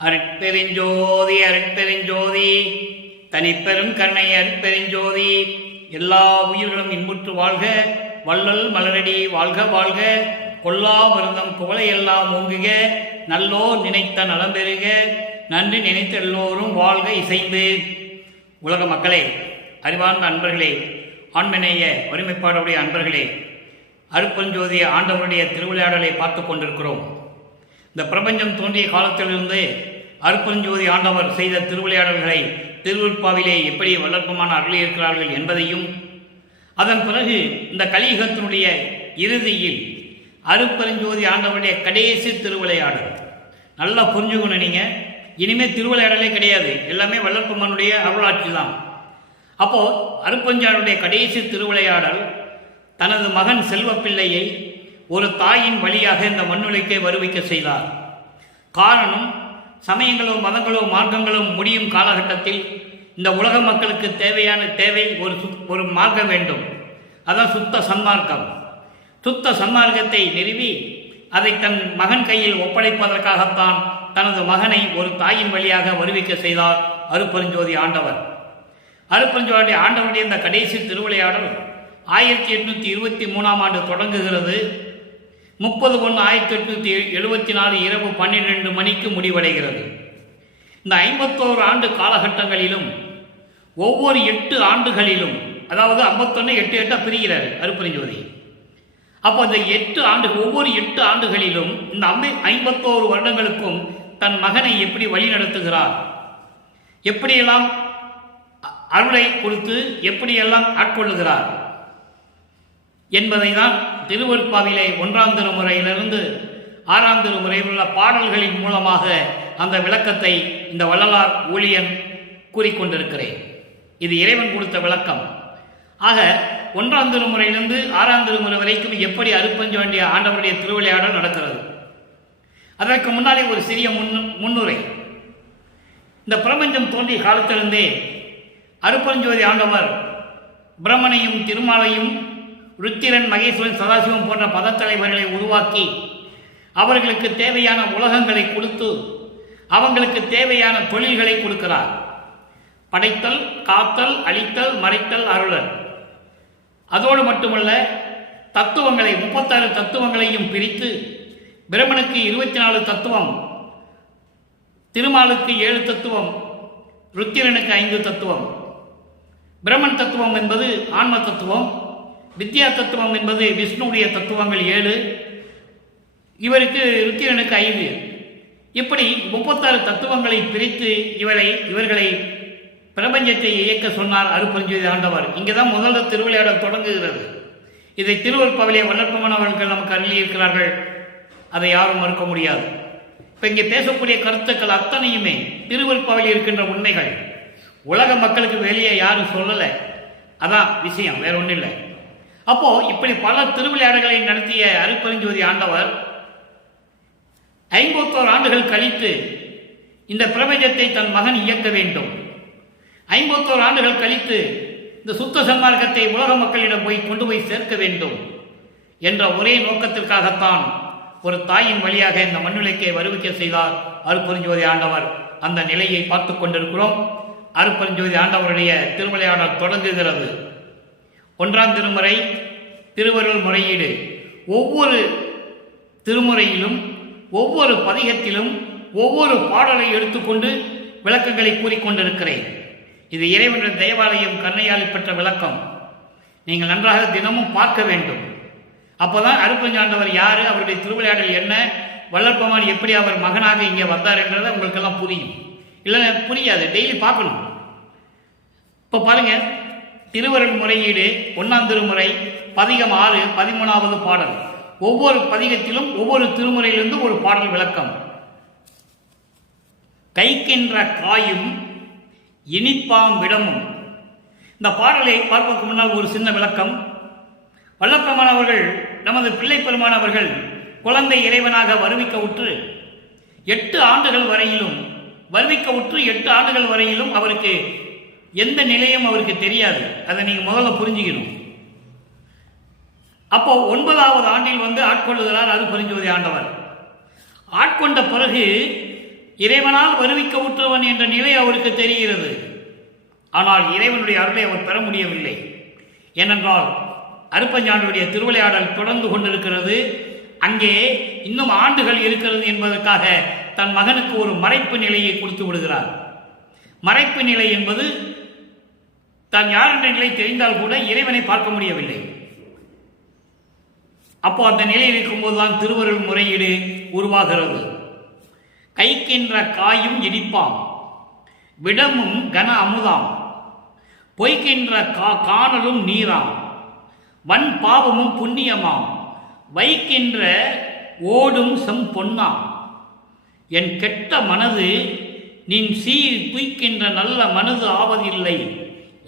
அருட்பெருஞ்சோதி அருட்பெருஞ்சோதி தனிப்பெரும் கருணை அருட்பெருஞ்சோதி. எல்லா உயிர்களும் இன்புற்று வாழ்க, வள்ளல் மலரடி வாழ்க வாழ்க, கொல்லா மருந்தம் குவளையெல்லாம் ஓங்குக, நல்லோர் நினைத்த நலம் பெறுக, நன்றி நினைத்த எல்லோரும் வாழ்க இசைந்து. உலக மக்களே, அறிவார்ந்த அன்பர்களே, ஆண்மநேய ஒருமைப்பாடுடைய அன்பர்களே, அருட்பெருஞ்சோதி ஆண்டவருடைய திருவிளையாடலை பார்த்து கொண்டிருக்கிறோம். இந்த பிரபஞ்சம் தோன்றிய காலத்திலிருந்து அருட்பெருஞ்சோதி ஆண்டவர் செய்த திருவிளையாடல்களை திருவிற்பாவிலே எப்படி வளர்ப்பமான அருளியிருக்கிறார்கள் என்பதையும், அதன் பிறகு இந்த கலியுகத்தினுடைய இறுதியில் அருட்பெருஞ்சோதி ஆண்டவருடைய கடைசி திருவிளையாடல். நல்லா புரிஞ்சுக்கணும். நீங்கள் இனிமேல் திருவிளையாடலே கிடையாது, எல்லாமே வளர்ப்பமானுடைய அருளாட்சி தான். அப்போது அருட்பெருஞ்சோதியுடைய கடைசி திருவிளையாடல் தனது மகன் செல்வப்பிள்ளையை ஒரு தாயின் வழியாக இந்த மண்ணுலகை வருவிக்க செய்தார். காரணம், சமயங்களோ மதங்களோ மார்க்கங்களும் முடியும் காலகட்டத்தில் இந்த உலக மக்களுக்கு தேவையான தேவை ஒரு மார்க்கம் வேண்டும். அதான் சுத்த சன்மார்க்கம். சுத்த சன்மார்க்கத்தை நிறுவி அதை தன் மகன் கையில் ஒப்படைப்பதற்காகத்தான் தனது மகனை ஒரு தாயின் வழியாக வருவிக்க செய்தார் அருட்பெருஞ்சோதி ஆண்டவர். அருட்பெருஞ்சோதி ஆண்டவருடைய இந்த கடைசி திருவிளையாடல் 1823ஆம் ஆண்டு தொடங்குகிறது. 30/1/1874 இரவு 12 மணிக்கு முடிவடைகிறது. இந்த 51 ஆண்டு காலகட்டங்களிலும் ஒவ்வொரு 8 ஆண்டுகளிலும், அதாவது 51 8 8 பிரிகிறார் அருட்பெருஞ்சோதி. அப்போ அந்த 8 ஆண்டு, ஒவ்வொரு 8 ஆண்டுகளிலும் இந்த 51 வருடங்களுக்கும் தன் மகனை எப்படி வழி நடத்துகிறார், எப்படியெல்லாம் அருளை கொடுத்து எப்படியெல்லாம் ஆட்கொள்ளுகிறார் என்பதை தான் திருவருட்பாவிலே 1ஆம் திருமுறையிலிருந்து 6ஆம் திருமுறை உள்ள பாடல்களின் மூலமாக அந்த விளக்கத்தை இந்த வள்ளலார் ஊழியன் கூறிக்கொண்டிருக்கிறேன். இது இறைவன் கொடுத்த விளக்கம். ஆக 1ஆம் திருமுறையிலிருந்து 6ஆம் திருமுறை வரைக்கும் எப்படி அருட்பெருஞ்சோதி ஆண்டவருடைய திருவிளையாடல் நடக்கிறது. அதற்கு முன்னாலே ஒரு சிறிய முன்னுரை. இந்த பிரபஞ்சம் தோன்றிய காலத்திலிருந்தே அருட்பெருஞ்சோதி ஆண்டவர் பிரம்மனையும் திருமாலையும் ருத்திரன் மகேஸ்வரன் சதாசிவம் போன்ற பதத்தலைவர்களை உருவாக்கி அவர்களுக்கு தேவையான உலகங்களை கொடுத்து அவங்களுக்கு தேவையான தொழில்களை கொடுக்கிறார். படைத்தல், காத்தல், அழித்தல், மறைத்தல், அருளல். அதோடு மட்டுமல்ல, தத்துவங்களை 36 தத்துவங்களையும் பிரித்து பிரம்மனுக்கு 24 தத்துவம், திருமாலுக்கு 7 தத்துவம், ருத்திரனுக்கு 5 தத்துவம். பிரம்மன் தத்துவம் என்பது ஆன்ம தத்துவம், வித்யா தத்துவம் என்பது விஷ்ணுடைய தத்துவங்கள் 7, இவருக்கு ருத்திரனுக்கு 5. இப்படி 36 தத்துவங்களை பிரித்து இவர்களை பிரபஞ்சத்தை இயக்க சொன்னார் அருட்பெருஞ்சோதி ஆண்டவர். இங்கேதான் முதல் திருவிளையாடல் தொடங்குகிறது. இதை திருவருட்பாவிலே வளர்ப்பமானவர்கள் நமக்கு அருளியிருக்கிறார்கள், அதை யாரும் மறுக்க முடியாது. இப்போ இங்கே பேசக்கூடிய கருத்துக்கள் அத்தனையுமே திருவருட்பாவிலே இருக்கின்ற உண்மைகள். உலக மக்களுக்கு வெளியே யாரும் சொல்லலை, அதான் விஷயம், வேற ஒன்றும் இல்லை. அப்போ இப்படி பல திருவிளையாடல்களை நடத்திய அருட்பெருஞ்சோதி ஆண்டவர் 51 ஆண்டுகள் கழித்து இந்த பிரபஞ்சத்தை தன் மகன் இயக்க வேண்டும். 51 ஆண்டுகள் கழித்து இந்த சுத்த சன்மார்க்கத்தை உலக மக்களிடம் கொண்டு போய் சேர்க்க வேண்டும் என்ற ஒரே நோக்கத்திற்காகத்தான் ஒரு தாயின் வழியாக இந்த மண்ணுலகை வருவிக்க செய்தார் அருட்பெருஞ்சோதி ஆண்டவர். அந்த நிலையை பார்த்து கொண்டிருக்கிறோம். அருட்பெருஞ்சோதி ஆண்டவருடைய திருவிளையாடல் தொடங்குகிறது. 1ஆம் திருமுறை திருவருள் முறையீடு. ஒவ்வொரு திருமுறையிலும் ஒவ்வொரு பதிகத்திலும் ஒவ்வொரு பாடலை எடுத்துக்கொண்டு விளக்கங்களை கூறிக்கொண்டிருக்கிறேன். இது இறைவனுடைய தேவாலயம் கருணையால் பெற்ற விளக்கம். நீங்கள் நன்றாக தினமும் பார்க்க வேண்டும். அப்போதான் அருட்பெருஞ்சோதி ஆண்டவர் யாரு, அவருடைய திருவிளையாடல் என்ன, வள்ளற்பெருமான் எப்படி அவர் மகனாக இங்கே வந்தார் என்றதை உங்களுக்கெல்லாம் புரியும். இல்லை புரியாது, டெய்லி பார்க்கணும். இப்போ பாருங்க, திருவருள் முறையீடு 1ஆம் திருமுறை பதிகம் 6 13வது பாடல். ஒவ்வொரு பதிகத்திலும் ஒவ்வொரு திருமுறையிலிருந்து ஒரு பாடல் விளக்கம். கைக்கின்ற காயும் இனிப்பாம் விடமும். இந்த பாடலை பார்ப்பதற்கு முன்னால் ஒரு சின்ன விளக்கம். வள்ளற்பெருமான் அவர்கள், நமது பிள்ளை பெருமான் அவர்கள் குழந்தை இறைவனாக வருவிக்க உற்று 8 ஆண்டுகள் வரையிலும் 8 ஆண்டுகள் வரையிலும் அவருக்கு எந்த நிலையும் அவருக்கு தெரியாது. அதை நீங்கள் முதல்ல புரிஞ்சுக்கணும். அப்போ 9வது ஆண்டில் ஆட்கொள்ளுகிறார் அருட்பெருஞ்சோதி ஆண்டவர். ஆட்கொண்ட பிறகு இறைவனால் வருவிக்க உற்றவன் என்ற நிலை அவருக்கு தெரிகிறது. ஆனால் இறைவனுடைய அருளை அவர் பெற முடியவில்லை. ஏனென்றால் அருப்பஞ்சாண்டுடைய திருவிளையாடல் தொடர்ந்து கொண்டிருக்கிறது. அங்கே இன்னும் ஆண்டுகள் இருக்கிறது என்பதற்காக தன் மகனுக்கு ஒரு மறைப்பு நிலையை கொடுத்து விடுகிறார். மறைப்பு நிலை என்பது தான் யார் என்ற நிலை தெரிந்தால் கூட இறைவனை பார்க்க முடியவில்லை. அப்போ அந்த நிலையில் இருக்கும்போதுதான் திருவருள் முறையீடு உருவாகிறது. கைக்கின்ற காயும் இடிப்பாம், விடமும் கன அமுதாம், பொய்க்கின்ற காணலும் நீராம், வன் பாவமும் புண்ணியமாம், வைக்கின்ற ஓடும் செம் பொன்னாம், என் கெட்ட மனது நின் சீர் துய்க்கின்ற நல்ல மனது ஆவதில்லை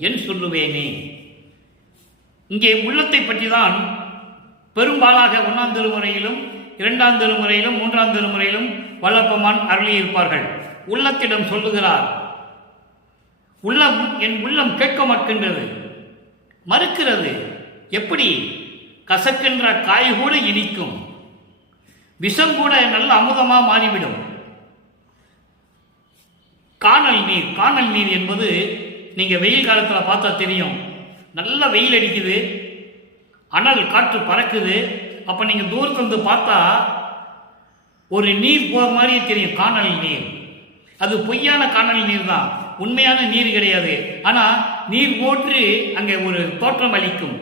என் சொல்லுவேனே. இங்கே உள்ளத்தை பற்றி தான் பெரும்பாலாக 1ஆம் திருமுறையிலும் 2ஆம் திருமுறையிலும் 3ஆம் திருமுறையிலும் வல்லப்பெருமான் அருளியிருப்பார்கள். உள்ளத்திடம் சொல்லுகிறார், உள்ளம் என் உள்ளம் கேட்க மாட்கின்றது, மறுக்கிறது. எப்படி? கசக்கின்ற காய் கூட இனிக்கும், விஷம் கூட நல்ல அமுதமாக மாறிவிடும். காணல் நீர், காணல் நீர் என்பது நீங்கள் வெயில் காலத்தில் பார்த்தா தெரியும். நல்ல வெயில் அடிக்குது, அனல் காற்று பறக்குது. அப்போ நீங்கள் தூரத்தில் இருந்து பார்த்தா ஒரு நீர் போகிற மாதிரியே தெரியும், காணல் நீர். அது பொய்யான காணல் நீர் தான், உண்மையான நீர் கிடையாது. ஆனால் நீர் போன்று அங்கே ஒரு தோற்றம் அளிக்கும்.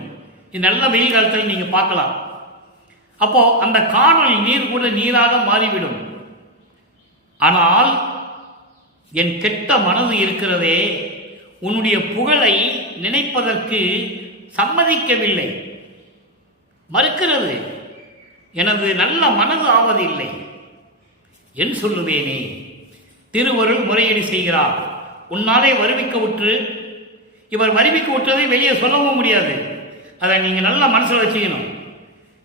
இது நல்ல வெயில் காலத்தில் நீங்கள் பார்க்கலாம். அப்போ அந்த காணல் நீர் கூட நீராக மாறிவிடும். ஆனால் என் கெட்ட மனது இருக்கிறதே, உன்னுடைய புகழை நினைப்பதற்கு சம்மதிக்கவில்லை, மறுக்கிறது. எனது நல்ல மனது ஆவதில்லை என் சொல்லுவேனே. திருவருள் முறையீடு செய்கிறார். உன்னாலே வருவிக்க உற்று, இவர் வருவிக்க உற்றதை வெளியே சொல்லவும் முடியாது. அதை நீங்கள் நல்ல மனசில் வச்சுக்கணும்.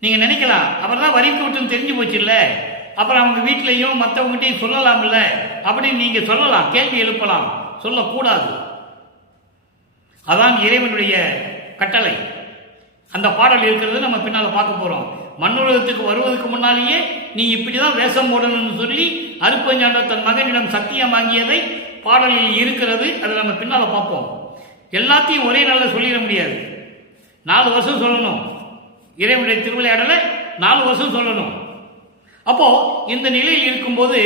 நீங்கள் நினைக்கலாம், அவர் தான் வருவிக்க விட்டுன்னு தெரிஞ்சு போச்சு இல்லை, அப்புறம் அவங்க வீட்டிலையும் மற்றவங்ககிட்டையும் சொல்லலாம்ல அப்படின்னு நீங்கள் சொல்லலாம், கேள்வி எழுப்பலாம். சொல்லக்கூடாது. அதான் இறைவனுடைய கட்டளை. அந்த பாடல் இருக்கிறது நம்ம பின்னால் பார்க்க போகிறோம். மண்ணுலகத்துக்கு வருவதற்கு முன்னாலேயே நீ இப்படி தான் வேஷம் போடணும்னு சொல்லி அருப்பஞ்சாண்டர் தன் மகனிடம் சத்தியம் வாங்கியதை பாடலில் இருக்கிறது. அதை நம்ம பின்னால் பார்ப்போம். எல்லாத்தையும் ஒரே நாளில் சொல்லிட முடியாது. 4 வருஷம் சொல்லணும். இறைவனுடைய திருவிளையாடலை 4 வருஷம் சொல்லணும். அப்போ இந்த நிலையில் இருக்கும்போது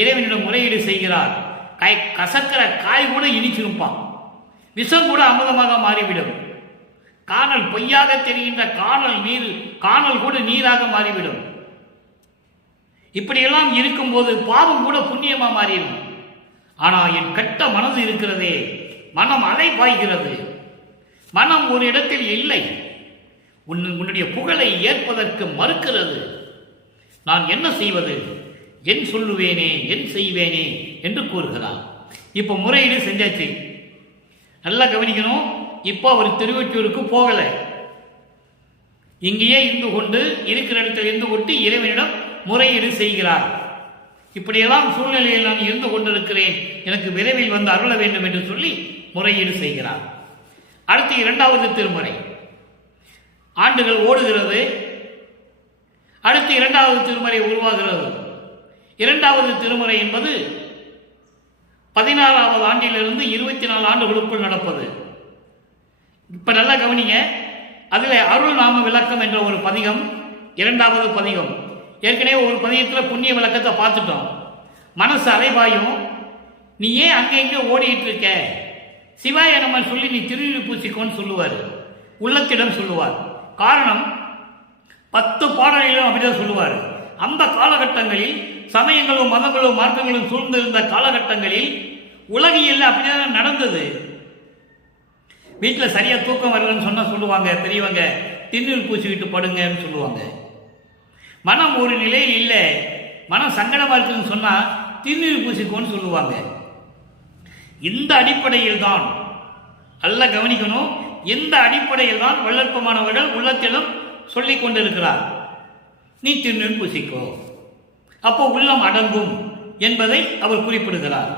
இறைவனிடம் முறையீடு செய்கிறார். கசக்கிற காய் கூட இனிச்சிருப்பான், விஷம் கூட அமுதமாக மாறிவிடும். காணல் பொய்யாக தெரிகின்ற காணல் நீர், காணல் கூட நீராக மாறிவிடும். இப்படியெல்லாம் இருக்கும்போது பாவம் கூட புண்ணியமா மாறிடும். ஆனால் என் கெட்ட மனது இருக்கிறதே, மனம் அலை பாய்கிறது. மனம் ஒரு இடத்தில் இல்லை, உன்னுடைய புகழை ஏற்பதற்கு மறுக்கிறது. நான் என்ன செய்வது, என் சொல்லுவேனே, என் செய்வேனே என்று கூறுகிறார். இப்போ முறையீடு செஞ்சாச்சு. நல்லா கவனிக்கணும். இப்போ அவர் திருவொற்றியூருக்கு போகலை, இங்கேயே இருந்து கொண்டு இருக்கிற இடத்தில் இருந்து கொண்டு இறைவனிடம் முறையீடு செய்கிறார். இப்படியெல்லாம் சூழ்நிலையில் நான் இருந்து கொண்டிருக்கிறேன், எனக்கு விரைவில் வந்து அருள வேண்டும் என்று சொல்லி முறையீடு செய்கிறார். அடுத்து 2வது திருமுறை. ஆண்டுகள் ஓடுகிறது. அடுத்து 2வது திருமுறை உருவாகிறது. 2வது திருமுறை என்பது 16வது ஆண்டிலிருந்து 24 ஆண்டுகளுக்குள் நடப்பது. இப்ப நல்லா கவனிங்க. அதில் அருள் நாம விளக்கம் என்ற ஒரு பதிகம், 2வது பதிகம். ஏற்கனவே ஒரு பதிகத்தில் புண்ணிய விளக்கத்தை பார்த்துட்டோம். மனசு அலைபாயும், நீ ஏன் அங்கே எங்கே ஓடிட்டு இருக்க, சிவாய நம்ம சொல்லி நீ திருநீறு பூசிக்கோன்னு சொல்லுவார், உள்ளத்திடம் சொல்லுவார். காரணம் 10 பாடல்களிலும் அப்படிதான் சொல்லுவார். அந்த காலகட்டங்களில் சமயங்களும் மதங்களும் மார்க்கங்களும் சூழ்ந்திருந்த காலகட்டங்களில் உலகியல் அப்படிதான் நடந்தது. வீட்டில் சரியா தூக்கம் வரலன்னு சொன்னா சொல்லுவாங்க பெரியவங்க, திருநீர் பூசிக்கிட்டு படுங்கன்னு சொல்லுவாங்க. மனம் ஒரு நிலையில் இல்லை, மனம் சங்கடமா இருக்குன்னு சொன்னா திருநீர் பூசிக்கோன்னு சொல்லுவாங்க. இந்த அடிப்படையில் தான் நல்லா கவனிக்கணும். இந்த அடிப்படையில் தான் வல்லற்பமானவர்கள் உள்ளத்திலும் சொல்லிக் கொண்டிருக்கிறார், நீ திருநீர் பூசிக்கோ, அப்போ உள்ளம் அடங்கும் என்பதை அவர் குறிப்பிடுகிறார்.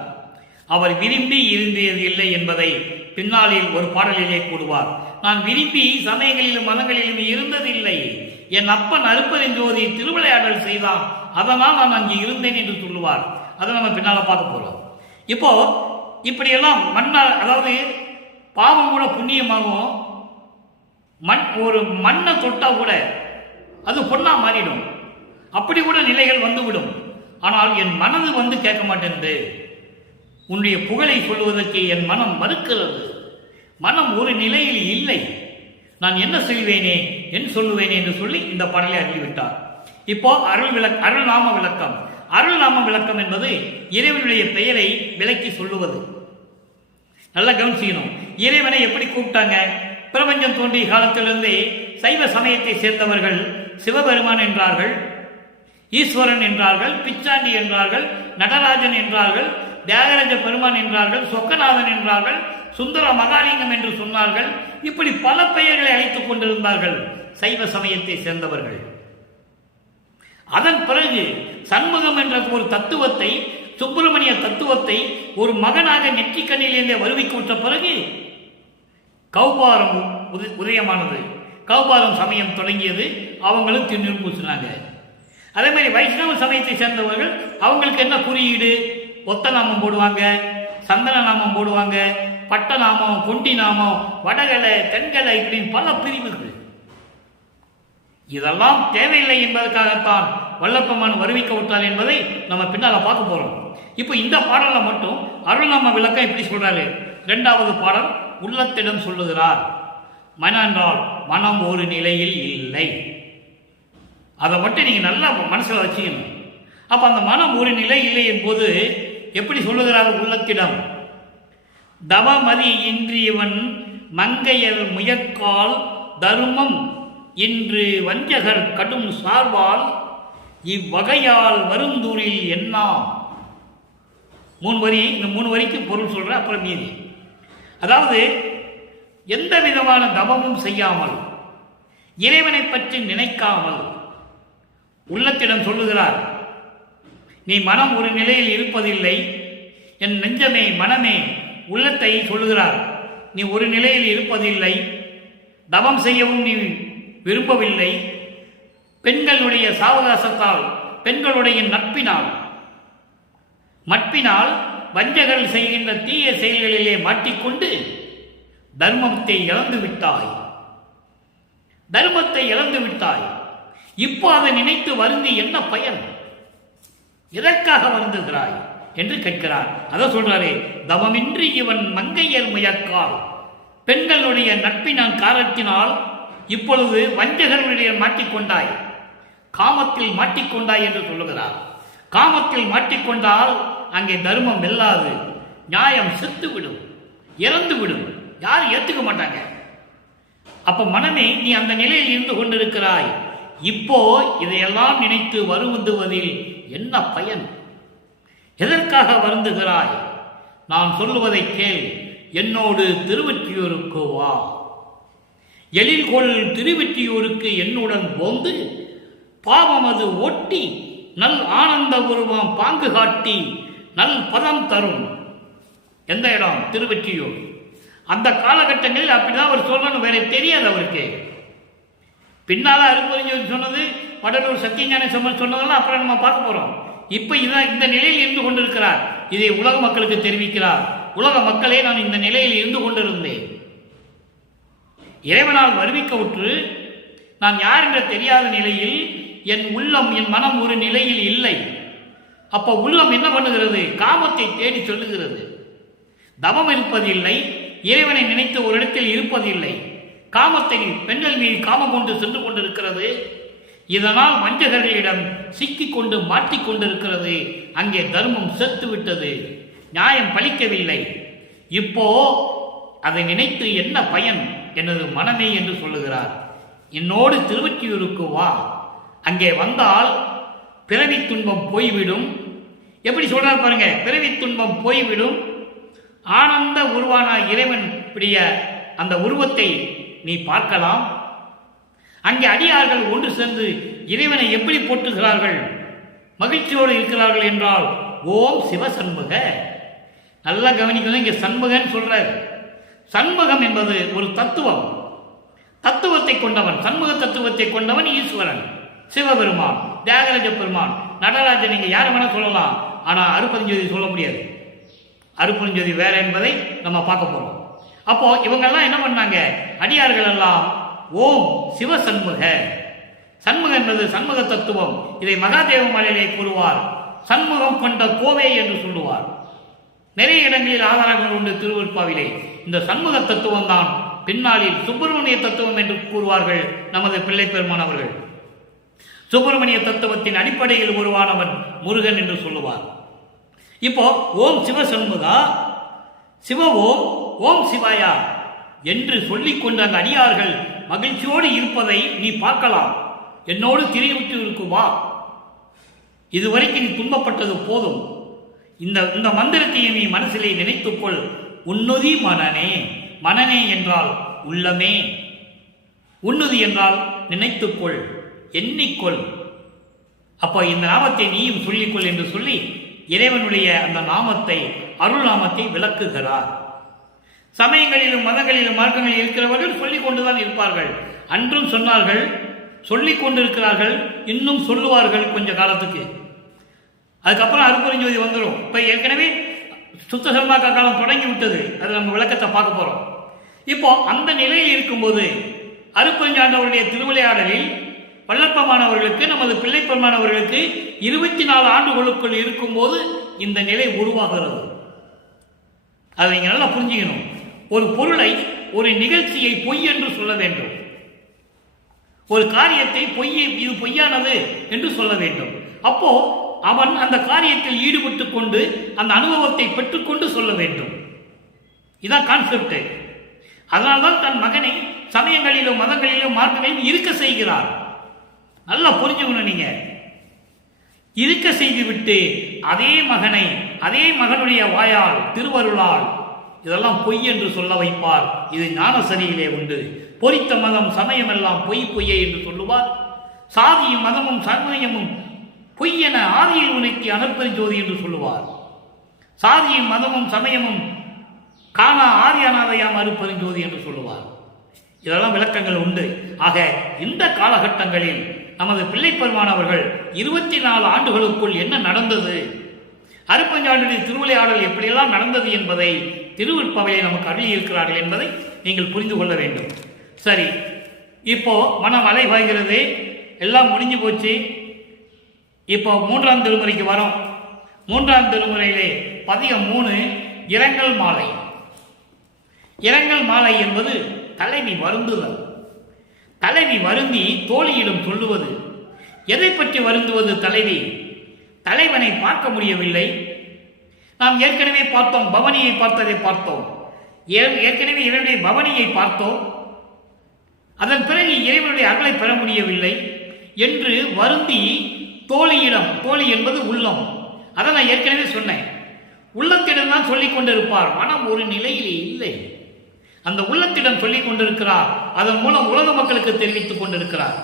அவர் விரும்பி இருந்தது இல்லை என்பதை பின்னாளில் ஒரு பாடலிலே கூடுவார். நான் விரும்பி சமயங்களிலும் மதங்களிலும் இருந்ததில்லை, என் அப்பன் அருப்பரின் ஜோதி திருவிளையாடல் செய்தான், அதனால் நான் அங்கே இருந்தேன் என்று சொல்லுவார். அதை நம்ம பின்னால் பார்க்க போகிறோம். இப்போ இப்படியெல்லாம் மண்ணால், அதாவது பாவம் கூட புண்ணியமாகும். ஒரு மண்ணை தொட்டால் கூட அது பொண்ணா மாறிடும். அப்படி கூட நிலைகள் வந்துவிடும். ஆனால் என் மனது வந்து கேட்க மாட்டேன்து. உன்னுடைய புகழை சொல்வதற்கு என் மனம் மறுக்கிறது. மனம் ஒரு நிலையில் இல்லை. நான் என்ன செய்வேனே, என்ன சொல்லுவேனே என்று சொல்லி இந்த பாடலை அறிவித்தார். இப்போ அருள் நாம விளக்கம். அருள் நாம விளக்கம் என்பது இறைவனுடைய பெயரை விளக்கி சொல்லுவது. நல்லா கவனிச்சிக்கணும். இறைவனை எப்படி கூப்பிட்டாங்க? பிரபஞ்சம் தோன்றிய காலத்திலிருந்தே சைவ சமயத்தை சேர்ந்தவர்கள் சிவபெருமான் என்றார்கள், ஈஸ்வரன் என்றார்கள், பிச்சாண்டி என்றார்கள், நடராஜன் என்றார்கள், தியாகராஜ பெருமான் என்றார்கள், சொக்கநாதன் என்றார்கள், சுந்தர மகாலிங்கம் என்று சொன்னார்கள். இப்படி பல பெயர்களை அழைத்துக் கொண்டிருந்தார்கள் சைவ சமயத்தை சேர்ந்தவர்கள். அதன் பிறகு சண்முகம் என்ற ஒரு தத்துவத்தை, சுப்பிரமணிய தத்துவத்தை ஒரு மகனாக நெற்றிக்கண்ணிலிருந்தே வருவிக்க விட்ட பிறகு கௌபாரம் உதயமானது. கௌபாரம் சமயம் தொடங்கியது. அவங்களும் திருநீர் பூசினாங்க. அதே மாதிரி வைஷ்ணவ சமயத்தை சேர்ந்தவர்கள் அவங்களுக்கு என்ன குறியீடு? ஒத்த நாமம் போடுவாங்க, சந்தன நாமம் போடுவாங்க, பட்ட நாமம், கொண்டி நாமம், வடகலை, தென்கலை, இப்படின்னு பல பிரிவுகள். இதெல்லாம் தேவையில்லை என்பதற்காகத்தான் வல்லப்பெருமான் வருவிக்க விட்டார் என்பதை நம்ம பின்னால பார்க்க போறோம். இப்போ இந்த பாடல மட்டும் அருள்நாம விளக்கம் எப்படி சொல்றாரு? இரண்டாவது பாடல் உள்ளத்திடம் சொல்லுகிறார். மனம் என்றால் மனம் ஒரு நிலையில் இல்லை. அதை மட்டும் நீங்க நல்லா மனசுல வச்சுக்கணும். அப்ப அந்த மனம் ஒரு நிலை இல்லை என்பது எப்படி சொல்லுகிறார்? உள்ளத்திடம் தவமதி இன்றியவன் மங்கையர் முயற்கால் தருமம் இன்று வஞ்சகர் கடும் சார்பால் இவ்வகையால் வருந்தூரில் என்ன? 3 வரி. இந்த 3 வரிக்கு பொருள் சொல்ற, அப்புறம் மீதி. அதாவது எந்த விதமான தவமும் செய்யாமல், இறைவனை பற்றி நினைக்காமல் உள்ளத்திடம் சொல்லுகிறார், நீ மனம் ஒரு நிலையில் இருப்பதில்லை. என் நெஞ்சமே, மனமே, உள்ளத்தை சொல்லுகிறார், நீ ஒரு நிலையில் இருப்பதில்லை. தவம் செய்யவும் நீ விரும்பவில்லை. பெண்களுடைய சாவகாசத்தால், பெண்களுடைய மட்பினால் வஞ்சகர்கள் செய்கின்ற தீய செயல்களிலே மாட்டிக்கொண்டு தர்மத்தை இழந்து விட்டாய். தர்மத்தை இழந்து விட்டாய். இப்போ அதை நினைத்து வருந்தி என்ன பயன்? எதற்காக வருந்துகிறாய் என்று கேட்கிறார். அதை சொல்றாரே, தவமின்றி இவன் மங்கையர் முயற்கால், பெண்களுடைய நட்பினால் காரணத்தினால் இப்பொழுது வஞ்சகர்களுடைய மாட்டிக்கொண்டாய், காமத்தில் மாட்டிக்கொண்டாய் என்று சொல்லுகிறார். காமத்தில் மாட்டிக்கொண்டால் அங்கே தர்மம் வெல்லாது, நியாயம் செத்துவிடும், இறந்துவிடும், யாரும் ஏற்றுக்க மாட்டாங்க. அப்ப மனமே, நீ அந்த நிலையில் இருந்து கொண்டிருக்கிறாய். இப்போ இதையெல்லாம் நினைத்து வருந்துவதில் என்ன பயன்? எதற்காக வருந்துகிறாய்? நான் சொல்லுவதை கேள். என்னோடு திருவொற்றியூருக்கு வா. எழில்கொள் திருவொற்றியூருக்கு என்னுடன் போந்து பாவமது ஒட்டி நல் ஆனந்த உருவம் பாங்கு காட்டி நல் பதம் தரும். எந்த இடம்? திருவொற்றியூர். அந்த காலகட்டங்களில் அப்படிதான் அவர் சொல்லணும், வேற தெரியாது அவருக்கு. பின்னால அருள்பெருஞ்சோதி சொன்னது, வடலூர் சத்தியஞான சம்பந்தர் சொன்னதெல்லாம் அப்புறம் நம்ம பார்க்க போறோம். இப்ப இதான் இந்த நிலையில் இருந்து கொண்டிருக்கிறார். இதை உலக மக்களுக்கு தெரிவிக்கிறார். உலக மக்களே, நான் இந்த நிலையில் இருந்து கொண்டிருந்தேன். இறைவனால் வருவிக்கவுற்று நான் யார் என்ற தெரியாத நிலையில் என் உள்ளம், என் மனம் ஒரு நிலையில் இல்லை. அப்ப உள்ளம் என்ன பண்ணுகிறது? காமத்தை தேடி சொல்லுகிறது. தவம் இருப்பதில்லை, இறைவனை நினைத்து ஒரு இடத்தில் இருப்பதில்லை. காமத்தை, பெண்கள் மீது காமம் கொண்டு சென்று கொண்டிருக்கிறது. இதனால் வஞ்சகர்களிடம் சிக்கிக் கொண்டு மாட்டிக்கொண்டிருக்கிறது. அங்கே தர்மம் செத்து விட்டது, நியாயம் பலிக்கவில்லை. இப்போ அதை நினைத்து என்ன பயன் எனது மனமே என்று சொல்லுகிறார். என்னோடு திருவொற்றியூருக்கு வா. அங்கே வந்தால் பிறவி துன்பம் போய்விடும். எப்படி சொல்றார் பாருங்க, பிறவி துன்பம் போய்விடும். ஆனந்த உருவான இறைவன் பிடிய அந்த உருவத்தை நீ பார்க்கலாம். அங்கே அடியார்கள் ஒன்று சேர்ந்து இறைவனை எப்படி போற்றுகிறார்கள், மகிழ்ச்சியோடு இருக்கிறார்கள் என்றால் ஓம் சிவசண்முக. நல்லா கவனிக்கணும், இங்கே சண்முகன் சொல்றார். சண்முகம் என்பது ஒரு தத்துவம், தத்துவத்தை கொண்டவன். சண்முக தத்துவத்தை கொண்டவன் ஈஸ்வரன், சிவபெருமான், தியாகராஜ பெருமான், நடராஜன், நீங்க யாரை வேணா சொல்லலாம். ஆனால் அருட்பெருஞ்சோதி சொல்ல முடியாது. அருட்பெருஞ்சோதி வேற என்பதை நம்ம பார்க்க போறோம். அப்போ இவங்கெல்லாம் என்ன பண்ணாங்க, அடியார்கள் எல்லாம் ஓம் சிவ சண்முக, சண்முகம் என்பது சண்முக தத்துவம். இதை மகாதேவ மாலையிலே கூறுவார். சண்முகம் கொண்ட கோவை என்று சொல்லுவார். நிறைய இடங்களில் ஆதாரங்கள் உண்டு. திருவருட்பாவிலே இந்த சண்முக தத்துவம் தான் பின்னாளில் சுப்பிரமணிய தத்துவம் என்று கூறுவார்கள் நமது பிள்ளை பெருமான் அவர்கள். சுப்பிரமணிய தத்துவத்தின் அடிப்படையில் உருவானவன் முருகன் என்று சொல்லுவார். இப்போ ஓம் சிவ சண்முகா, சிவ ஓம், ஓம் சிவாயா என்று சொல்லிக்கொண்டு அந்த அடியார்கள் மகிழ்ச்சியோடு இருப்பதை நீ பார்க்கலாம். என்னோடு திரைவிட்டு இருக்குவா, இதுவரைக்கும் நீ துன்பப்பட்டது போதும். இந்த மந்திரத்தை நீ மனசிலே நினைத்துக்கொள். உன்னுதி மனனே, மனனே என்றால் உள்ளமே, உன்னுதி என்றால் நினைத்துக்கொள், எண்ணிக்கொள். அப்போ இந்த நாமத்தை நீயும் சொல்லிக்கொள் என்று சொல்லி இறைவனுடைய அந்த நாமத்தை, அருள் நாமத்தை விளக்குகிறார். சமயங்களிலும் மதங்களிலும் மார்க்கங்களில் இருக்கிறவர்கள் சொல்லிக் கொண்டுதான் இருப்பார்கள். அன்றும் சொன்னார்கள், சொல்லிக் கொண்டிருக்கிறார்கள், இன்னும் சொல்லுவார்கள் கொஞ்ச காலத்துக்கு. அதுக்கப்புறம் அருட்பெருஞ்சோதி வந்துடும். இப்போ ஏற்கனவே சுத்த சன்மார்க்க காலம் தொடங்கி விட்டது. அது நம்ம விளக்கத்தை பார்க்க போறோம். இப்போ அந்த நிலையில் இருக்கும்போது அருட்பெருஞ்சாண்டவருடைய திருவிளையாடலில் வல்லப்பமானவர்களுக்கு, நமது பிள்ளை பெருமானவர்களுக்கு 24 ஆண்டுகளுக்குள் இருக்கும்போது இந்த நிலை உருவாகிறது. அதை நீங்க நல்லா புரிஞ்சுக்கணும். ஒரு பொருளை, ஒரு நிகழ்ச்சியை பொய் என்று சொல்ல வேண்டும். ஒரு காரியத்தை இது பொய்யானது என்று சொல்ல வேண்டும். அப்போ அவன் அந்த காரியத்தில் ஈடுபட்டு கொண்டு அந்த அனுபவத்தை பெற்றுக்கொண்டு சொல்ல வேண்டும். இதான் கான்செப்ட். அதனால்தான் தன் மகனை சமயங்களிலும் மதங்களிலும் மார்க்கங்களிலும் இருக்க செய்கிறார். நல்லா புரிஞ்சுக்கணும். நீங்க இருக்க செய்துவிட்டு அதே மகனை, அதே மகனுடைய வாயால், திருவருளால் இதெல்லாம் பொய் என்று சொல்ல வைப்பார். இது ஞானசரியிலே உண்டு. பொறித்த மதம் சமயம் எல்லாம் பொய்யே என்று சொல்லுவார். சாதியும் மதமும் சமயமும் பொய் என ஆதியில் உனக்கு அருட்பெருஞ்சோதி என்று சொல்லுவார். சாதியும் மதமும் சமயமும் காணா ஆதியானாதையாம் அருட்பெருஞ்சோதி என்று சொல்லுவார். இதெல்லாம் விளக்கங்கள் உண்டு. ஆக இந்த காலகட்டங்களில் நமது பிள்ளை பெருமானவர்கள் 24 ஆண்டுகளுக்குள் என்ன நடந்தது, அருட்பெருஞ்சாண்டியுடைய திருவிளையாடல் எப்படியெல்லாம் நடந்தது என்பதை திருவருட்பாவிலே நமக்கு அருளி இருக்கிறார்கள் என்பதை நீங்கள் புரிந்து கொள்ள வேண்டும். சரி, இப்போ மனம் அலை பாய்கிறது, எல்லாம் முடிஞ்சு போச்சு. இப்போ 3ஆம் திருமுறைக்கு வரோம். 3ஆம் திருமுறையிலே பதிகம் 3 இரங்கல் மாலை. இரங்கல் மாலை என்பது தலைவி வருந்துதல். தலைவி வருந்தி தோழியிடம் சொல்லுவது. எதை பற்றி வருந்துவது தலைவி? தலைவனை பார்க்க முடியவில்லை. நாம் ஏற்கனவே பார்த்தோம், பவனியை பார்த்ததை பார்த்தோம். ஏற்கனவே இறைவனுடைய பவனியை பார்த்தோம். அதன் பிறகு இறைவனுடைய அருளை பெற முடியவில்லை என்று வருந்தி தோழியிடம், தோழி என்பது உள்ளம், அதை நான் ஏற்கனவே சொன்னேன். உள்ளத்திடம் தான் சொல்லிக் கொண்டிருப்பார். மனம் ஒரு நிலையிலே இல்லை. அந்த உள்ளத்திடம் சொல்லிக் கொண்டிருக்கிறார். அதன் மூலம் உலக மக்களுக்கு தெரிவித்துக் கொண்டிருக்கிறார்.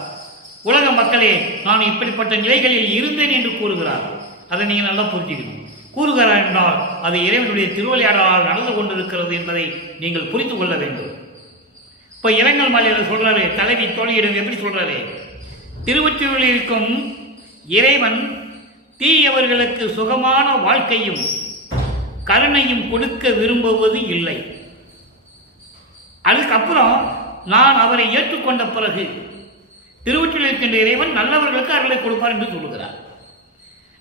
உலக மக்களே, நான் இப்படிப்பட்ட நிலைகளில் இருந்தேன் என்று கூறுகிறார். அதை நீங்கள் நல்லா புரிஞ்சுக்கணும். கூறுகிறார் என்றால் அது இறைவனுடைய திருவிளையாடலால் நடந்து கொண்டிருக்கிறது என்பதை நீங்கள் புரிந்து கொள்ள வேண்டும். இப்ப இரங்கல் மாலையில சொல்றாரு, தலைவி தோழியிடம் எப்படி சொல்றாரு? திருவொற்றியூரில் இருக்கும் இறைவன் தீயவர்களுக்கு சுகமான வாழ்க்கையும் கருணையும் கொடுக்க விரும்புவது இல்லை. அதுக்கப்புறம் நான் அவரை ஏற்றுக்கொண்ட பிறகு திருவொற்றியூரில் இருக்கின்ற இறைவன் நல்லவர்களுக்கு அருளை கொடுப்பார் என்று சொல்லுகிறார்.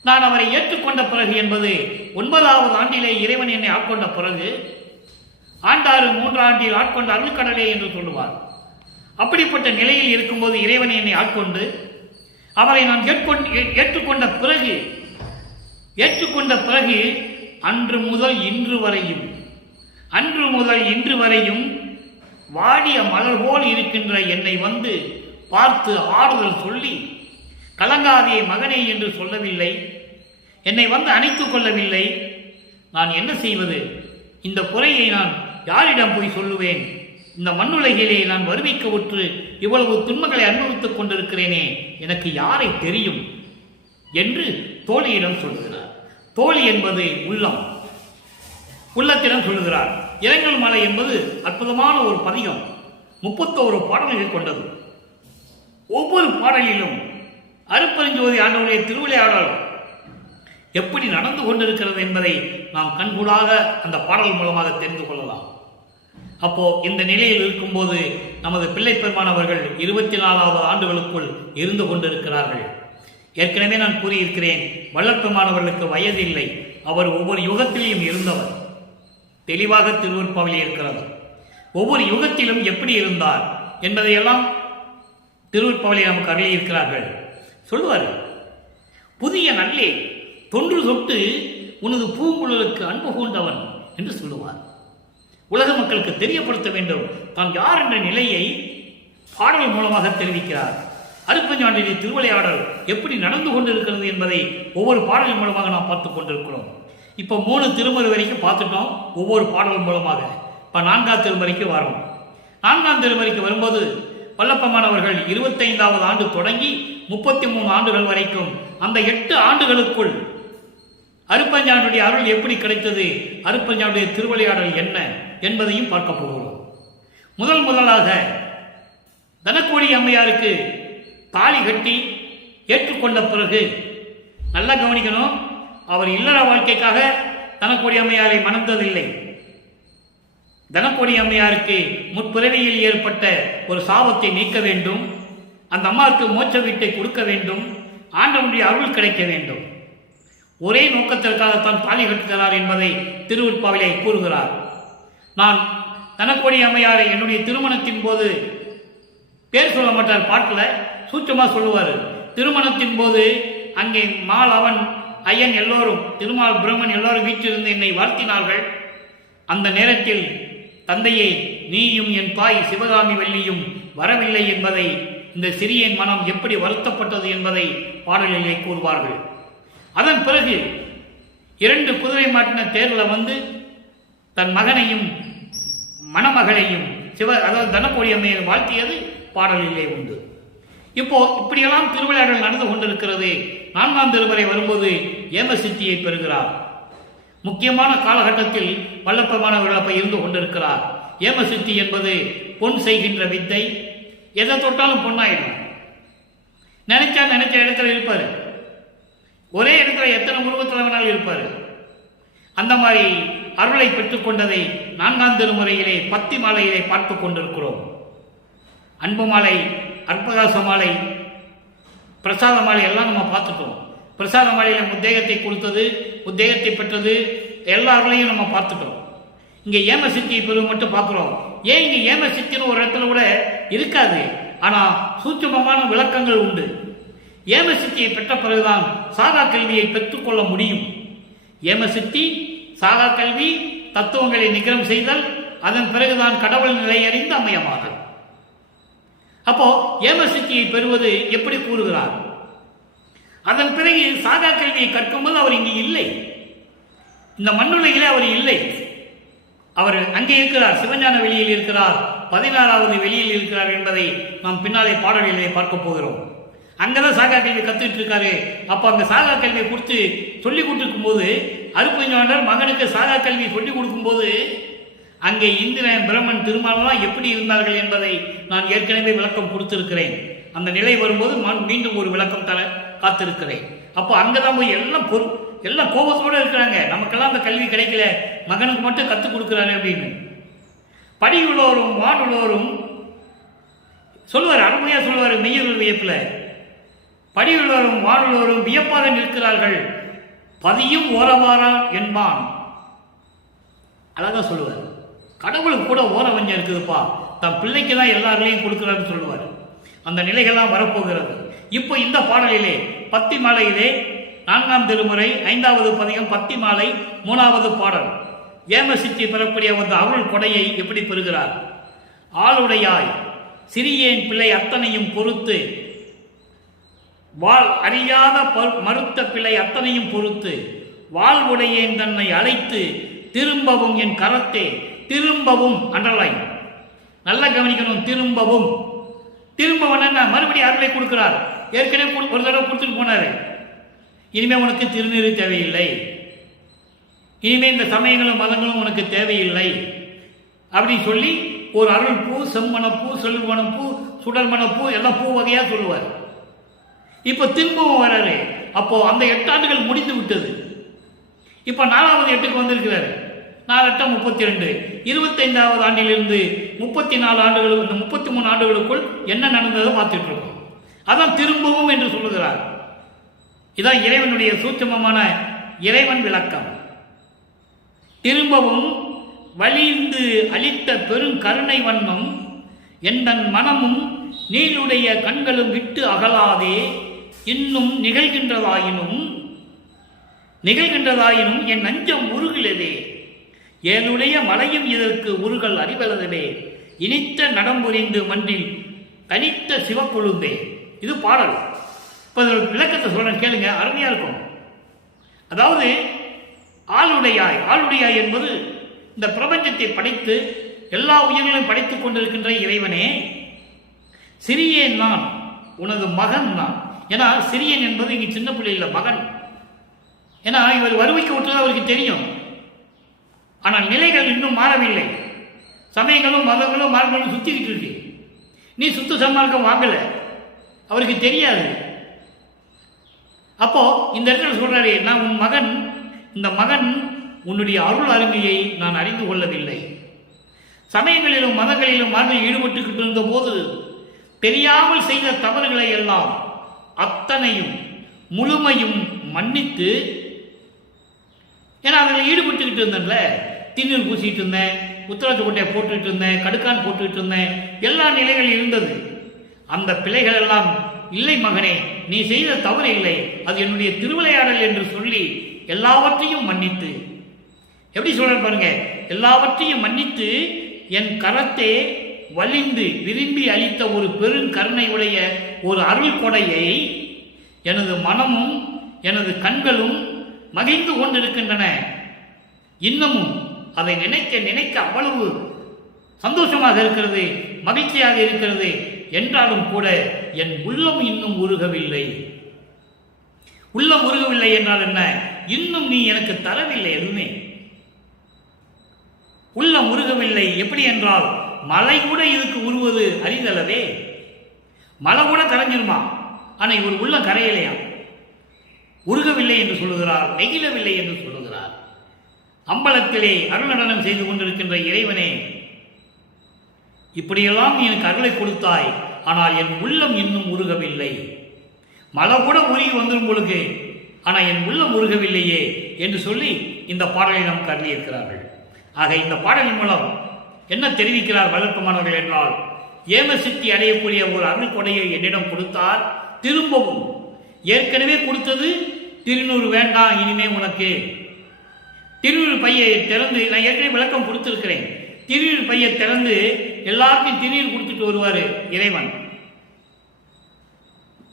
நான் அவரை ஏற்றுக்கொண்ட பிறகு என்பது 9ஆவது ஆண்டிலே இறைவன் என்னை ஆட்கொண்ட பிறகு, ஆண்டாறு 3 ஆண்டில் ஆட்கொண்ட அருள்கடலே என்று சொல்லுவார். அப்படிப்பட்ட நிலையில் இருக்கும்போது இறைவன் என்னை ஆட்கொண்டு அவரை நான் ஏற்றுக்கொண்ட பிறகு அன்று முதல் இன்று வரையும் வாடிய மலர் போல் இருக்கின்ற என்னை வந்து பார்த்து ஆறுதல் சொல்லி, கலங்காதே மகனே என்று சொல்லவில்லை, என்னை வந்து அணைத்துக் கொள்ளவில்லை. நான் என்ன செய்வது? இந்த குறையை நான் யாரிடம் போய் சொல்லுவேன்? இந்த மண்ணுலகிலே நான் வறுமைக்கு உற்று இவ்வளவு துன்பங்களை அனுபவித்துக் கொண்டிருக்கிறேனே, எனக்கு யாரை தெரியும் என்று தோழியிடம் சொல்லுகிறார். தோழி என்பது உள்ளம், உள்ளத்திடம் சொல்லுகிறார். இரங்கல் மாலை என்பது அற்புதமான ஒரு பதிகம். 31 பாடல்கள் கொண்டது. ஒவ்வொரு பாடலிலும் அருட்பெருஞ்சோதி ஆண்டவருடைய திருவிளையாடல் எப்படி நடந்து கொண்டிருக்கிறது என்பதை நாம் கண்கூடாக அந்த பாடல் மூலமாக தெரிந்து கொள்ளலாம். அப்போ இந்த நிலையில் இருக்கும்போது நமது பிள்ளை பெருமானவர்கள் 24வது ஆண்டுகளுக்குள் இருந்து கொண்டிருக்கிறார்கள். ஏற்கனவே நான் கூறியிருக்கிறேன், வள்ளற்பெருமானவர்களுக்கு வயது இல்லை. அவர் ஒவ்வொரு யுகத்திலையும் இருந்தவர். தெளிவாக திருவருட்பாவிலே இருக்கிறது. ஒவ்வொரு யுகத்திலும் எப்படி இருந்தார் என்பதையெல்லாம் திருவருட்பாவிலே நமக்கு அருளி இருக்கிறார்கள். சொல்லுவார், புதிய நல்லே தொன்று தொட்டு உனது பூங்குழலுக்கு அன்பு கொண்டவன் என்று சொல்லுவார். உலக மக்களுக்கு தெரியப்படுத்த வேண்டும் தான் யார் என்ற நிலையை பாடல் மூலமாக தெரிவிக்கிறார். அருட்பெருஞ்சாண்டினி திருவிளையாடல் எப்படி நடந்து கொண்டிருக்கிறது என்பதை ஒவ்வொரு பாடலின் மூலமாக நாம் பார்த்து கொண்டிருக்கிறோம். இப்போ 3 திருமுறை வரைக்கும் பார்த்துட்டோம் ஒவ்வொரு பாடல் மூலமாக. இப்போ 4ஆம் திருமுறைக்கு வரோம். 4ஆம் திருமுறைக்கு வரும்போது வல்லப்பெருமானவர்கள் 25வது ஆண்டு தொடங்கி 33 ஆண்டுகள் வரைக்கும் அந்த 8 ஆண்டுகளுக்குள் அருட்பெருஞ்சாண்டியுடைய அருள் எப்படி கிடைத்தது, அருட்பெருஞ்சாண்டியுடைய திருவிளையாடல் என்ன என்பதையும் பார்க்க போகிறோம். முதலாக தனக்கோடி அம்மையாருக்கு தாலி கட்டி ஏற்றுக்கொண்ட பிறகு நல்லா கவனிக்கணும், அவர் இல்லற வாழ்க்கைக்காக தனக்கோடி அம்மையாரை மணந்ததில்லை. தனக்கோடி அம்மையாருக்கு முற்பிறவியில் ஏற்பட்ட ஒரு சாபத்தை நீக்க வேண்டும், அந்த அம்மாவுக்கு மோட்ச வீட்டை கொடுக்க வேண்டும், ஆண்டவனுடைய அருள் கிடைக்க வேண்டும். ஒரே நோக்கத்திற்காகத்தான் தாலி கட்டுகிறார் என்பதை திருவருட்பாவிலே கூறுகிறார். நான் தனக்கோடி அம்மையாரை என்னுடைய திருமணத்தின் போது பேர் சொல்ல மாட்டார், பாட்டில் சூட்சமாக சொல்லுவார். திருமணத்தின் போது அங்கே மால் அவன் ஐயன் எல்லோரும் திருமால் பிரம்மன் எல்லோரும் வீற்றிருந்து என்னை வாழ்த்தினார்கள். அந்த நேரத்தில் தந்தையை நீயும் என் தாய் சிவகாமி வள்ளியும் வரவில்லை என்பதை, இந்த சிறியன் மனம் எப்படி வருத்தப்பட்டது என்பதை பாடலிலே கூறுவார்கள். அதன் பிறகு 2 குதிரை மாட்டின தேரில் வந்து தன் மகனையும் மணமகளையும் அதாவது தனக்கோடி அம்மையை வாழ்த்தியது பாடலிலே உண்டு. இப்போ இப்படியெல்லாம் திருவிளையாடல் நடந்து கொண்டிருக்கிறது. 4ஆம் திருமுறை வரும்போது ஏமசித்தியை பெறுகிறார். முக்கியமான காலகட்டத்தில் வல்லப்பெருமானவர்கள் அப்ப இருந்து கொண்டிருக்கிறார். ஏமசித்தி என்பது பொன் செய்கின்ற வித்தை. எதை தொட்டாலும் பொன்னாயிடும். நினைச்ச இடத்துல இருப்பார். ஒரே இடத்துல எத்தனை உருவத்தில் வேணாலும் இருப்பார். அந்த மாதிரி அருளை பெற்றுக்கொண்டதை 4ஆம் திருமுறையிலே பத்தி மாலையிலே பார்த்து கொண்டிருக்கிறோம். அன்பு மாலை, அற்பகாச மாலை, பிரசாத மாலை எல்லாம் நம்ம பார்த்துட்டோம். பிரசாத மாலையில் உத்தேகத்தை கொடுத்தது, உத்தேகத்தை பெற்றது, எல்லா அருளையும் நம்ம பார்த்துட்டோம். இங்கே ஏமசித்தியை பெருமை மட்டும் பார்க்குறோம். ஏன் இங்கே ஏமசித்தின்னு ஒரு இடத்துல கூட இருக்காது, ஆனால் சூட்சுமமான விளக்கங்கள் உண்டு. ஏமசித்தியை பெற்ற பிறகுதான் சாகா கல்வியை பெற்றுக்கொள்ள முடியும். ஏமசித்தி, சாகா கல்வி, தத்துவங்களை நிகரம் செய்தல், அதன் பிறகுதான் கடவுள் நிலை அறிந்து அமையமாகும். அப்போ ஏமசித்தியை பெறுவது எப்படி கூறுகிறார்? அதன் பிறகு சாகா கல்வியை கற்கும்போது அவர் இங்கே இல்லை, இந்த மண்ணுலகிலே அவர் இல்லை. அவர் அங்கே இருக்கிறார், சிவஞான வெளியில் இருக்கிறார், 16வது வெளியில் இருக்கிறார் என்பதை நாம் பின்னாலே பாடலிலே பார்க்க போகிறோம். அங்கதான் சாகா கல்வி கத்துட்டு இருக்காரு. அப்ப அங்க சாகா கல்வியை கொடுத்து சொல்லி கொடுத்துருக்கும் போது அருட்பெருஞ்சாண்டர் மகனுக்கு சாகா கல்வி சொல்லி கொடுக்கும் போது அங்கே இந்திரன் பிரம்மன் திருமாலாம் எப்படி இருந்தார்கள் என்பதை நான் ஏற்கனவே விளக்கம் கொடுத்திருக்கிறேன். அந்த நிலை வரும்போது மீண்டும் ஒரு விளக்கம் தர காத்திருக்கிறேன். அப்போ அங்கதான் போய் எல்லாம் கோபத்தோடு இருக்கிறாங்க. நமக்கெல்லாம் அந்த கல்வி கிடைக்கல, மகனுக்கு மட்டும் கற்றுக் கொடுக்குறாரு அப்படின்னு. படியுள்ளோரும் வானுள்ளோரும் சொல்லுவார், அருமையா சொல்லுவார் மெய்யர்கள் வியப்பில். படியுள்ளோரும் வானுள்ளோரும் வியப்பாக நிற்கிறார்கள், பதியும் ஓரவாரா என்பான். அழகா சொல்லுவார். கடவுளுக்கு கூட ஓர வஞ்சம் இருக்குதுப்பா, தன் பிள்ளைக்கு தான் எல்லாரையும் கொடுக்குறாருன்னு சொல்லுவார். அந்த நிலைகள்லாம் வரப்போகிறது. இப்போ இந்த பாடலிலே பத்தி மாலையிலே 4ஆம் திருமுறை 5வது பதிகம் பத்தி மாலை 3வது பாடல் ஏமசித்தி பெறக்கூடிய அந்த அருள் கொடையை எப்படி பெறுகிறார்? ஆளுடையாய் சிறியேன் பிள்ளை அத்தனையும் பொறுத்து, வாழ் அறியாத மறுத்த பிள்ளை அத்தனையும் பொறுத்து, வாழ்வுடையேன் தன்னை அழைத்து திரும்பவும் என் கரத்தே. திரும்பவும் அண்டர்லைன், நல்லா கவனிக்கணும். திரும்பவும் என்ன? மறுபடியும் அருளை கொடுக்கிறார். ஏற்கனவே ஒரு தடவை கொடுத்துட்டு போனாரு. இனிமே உனக்கு திருநீறு தேவையில்லை, இனிமே இந்த சமயங்களும் மதங்களும் உனக்கு தேவையில்லை அப்படின்னு சொல்லி ஒரு அருள் பூ, செம்மணப்பூ, செல்வனப்பூ, சுடர்மணப்பூ எல்லாம் பூ வகையா சொல்லுவார். இப்போ திரும்பவும் வராரு. அப்போ அந்த 8 ஆண்டுகள் முடிந்து விட்டது. இப்போ 4வது எட்டுக்கு வந்திருக்கிறாரு. 4 32, 25வது ஆண்டிலிருந்து 34 ஆண்டுகளுக்கு, இந்த 33 ஆண்டுகளுக்குள் என்ன நடந்ததை பார்த்துட்டு இருக்கோம். அதான் திரும்பவும் என்று சொல்லுகிறார். இதான் இறைவனுடைய சூட்சமமான இறைவன் விளக்கம். திரும்பவும் வலிந்து அளித்த பெருங்கருணை வண்ணம் எந்தன் மனமும் நீளுடைய கண்களும் விட்டு அகலாதே இன்னும் நிகழ்கின்றதாயினும் என் நஞ்சம் உருகிலதே ஏனுடைய மலையும் இதற்கு உருகல் அறிவலதவே இனித்த நடம்புரிந்து மன்றில் தனித்த சிவக்கொழுந்தே. இது பாடல். இப்போ விளக்கத்தை சொல்றேன் கேளுங்க, அருமையா இருக்கும். அதாவது ஆளுடையாய் என்பது இந்த பிரபஞ்சத்தை படைத்து எல்லா உயிர்களையும் படைத்துக் கொண்டிருக்கின்ற இறைவனே, சிறியேன் நான், உனது மகன் நான். ஏன்னா சிறியன் என்பது இங்கே சின்ன பிள்ளை இல்லை, மகன். ஏன்னா இவர் வறுமைக்கு விட்டது அவருக்கு தெரியும். ஆனால் நிலைகள் இன்னும் மாறவில்லை. சமயங்களும் மதங்களும் மார்க்கங்களும் சுத்திக்கிட்டு இருக்கு. நீ சுத்த சன்மார்க்கம் வாங்கல, அவருக்கு தெரியாது. அப்போ இந்த இடத்துல சொல்றாரு, நான் உன் மகன், இந்த மகன் உன்னுடைய அருள் அருமையை நான் அறிந்து கொள்ளவில்லை. சமயங்களிலும் மதங்களிலும் மார்களில் ஈடுபட்டுக்கிட்டு இருந்த போது தெரியாமல் செய்த தவறுகளை எல்லாம் அத்தனையும் முழுமையும் மன்னித்து, ஏன்னா அதில் ஈடுபட்டுக்கிட்டு இருந்தேன்ல, திண்ணூர் பூசிட்டு இருந்தேன், உத்தரத்து கொட்டையை போட்டுக்கிட்டு இருந்தேன், கடுக்கான் போட்டுக்கிட்டு இருந்தேன், எல்லா நிலைகளும் இருந்தது. அந்த பிழைகள் எல்லாம் இல்லை மகனே, நீ செய்த தவறு இல்லை, அது என்னுடைய திருவிளையாடல் என்று சொல்லி எல்லாவற்றையும் மன்னித்து, எப்படி சொல்ற பாருங்க, எல்லாவற்றையும் மன்னித்து என் கரத்தை வலிந்து விரும்பி அளித்த ஒரு பெருங்கருணை உடைய ஒரு அருள் கொடையை எனது மனமும் எனது கண்களும் மகிழ்ந்து கொண்டிருக்கின்றன. இன்னமும் அதை நினைக்க நினைக்க அவ்வளவு சந்தோஷமாக இருக்கிறது, மகிழ்ச்சியாக இருக்கிறது. என்றாலும் கூட என் உள்ளம் இன்னும் உருகவில்லை. உள்ளம் உருகவில்லை என்றால் என்ன? இன்னும் நீ எனக்கு தரவில்லை எதுவுமே. உள்ளம் உருகவில்லை எப்படி என்றால், மலை கூட இதுக்கு உருவது அரிதளவே. மலை கூட கரைஞ்சிருமா, ஆனா இவர் உள்ள கரையிலையா. உருகவில்லை என்று சொல்லுகிறார், நெகிழவில்லை என்று சொல்லுகிறார். அம்பலத்திலே அருள் நடனம் செய்து கொண்டிருக்கின்ற இறைவனே, இப்படியெல்லாம் நீ எனக்கு அருளை கொடுத்தாய், ஆனால் என் உள்ளம் இன்னும் உருகவில்லை. மலை கூட உருகி வந்துடும் பொழுது, ஆனால் என் உள்ளம் உருகவில்லையே என்று சொல்லி இந்த பாடலை நமக்கு அருளியிருக்கிறார்கள். ஆக இந்த பாடலின் மூலம் என்ன தெரிவிக்கிறார் வளர்ப்பமானவர்கள் என்றால், ஏமசித்தி அடையக்கூடிய ஒரு அருள் கொடையை என்னிடம் கொடுத்தார். திரும்பவும் ஏற்கனவே கொடுத்தது திருநூறு வேண்டாம், இனிமே உனக்கு திருநூறு பையை திறந்து, நான் ஏற்கனவே விளக்கம் கொடுத்திருக்கிறேன். திருநீர் பையை திறந்து எல்லாருக்கும் திருநீர் கொடுத்துட்டு வருவார் இறைவன்.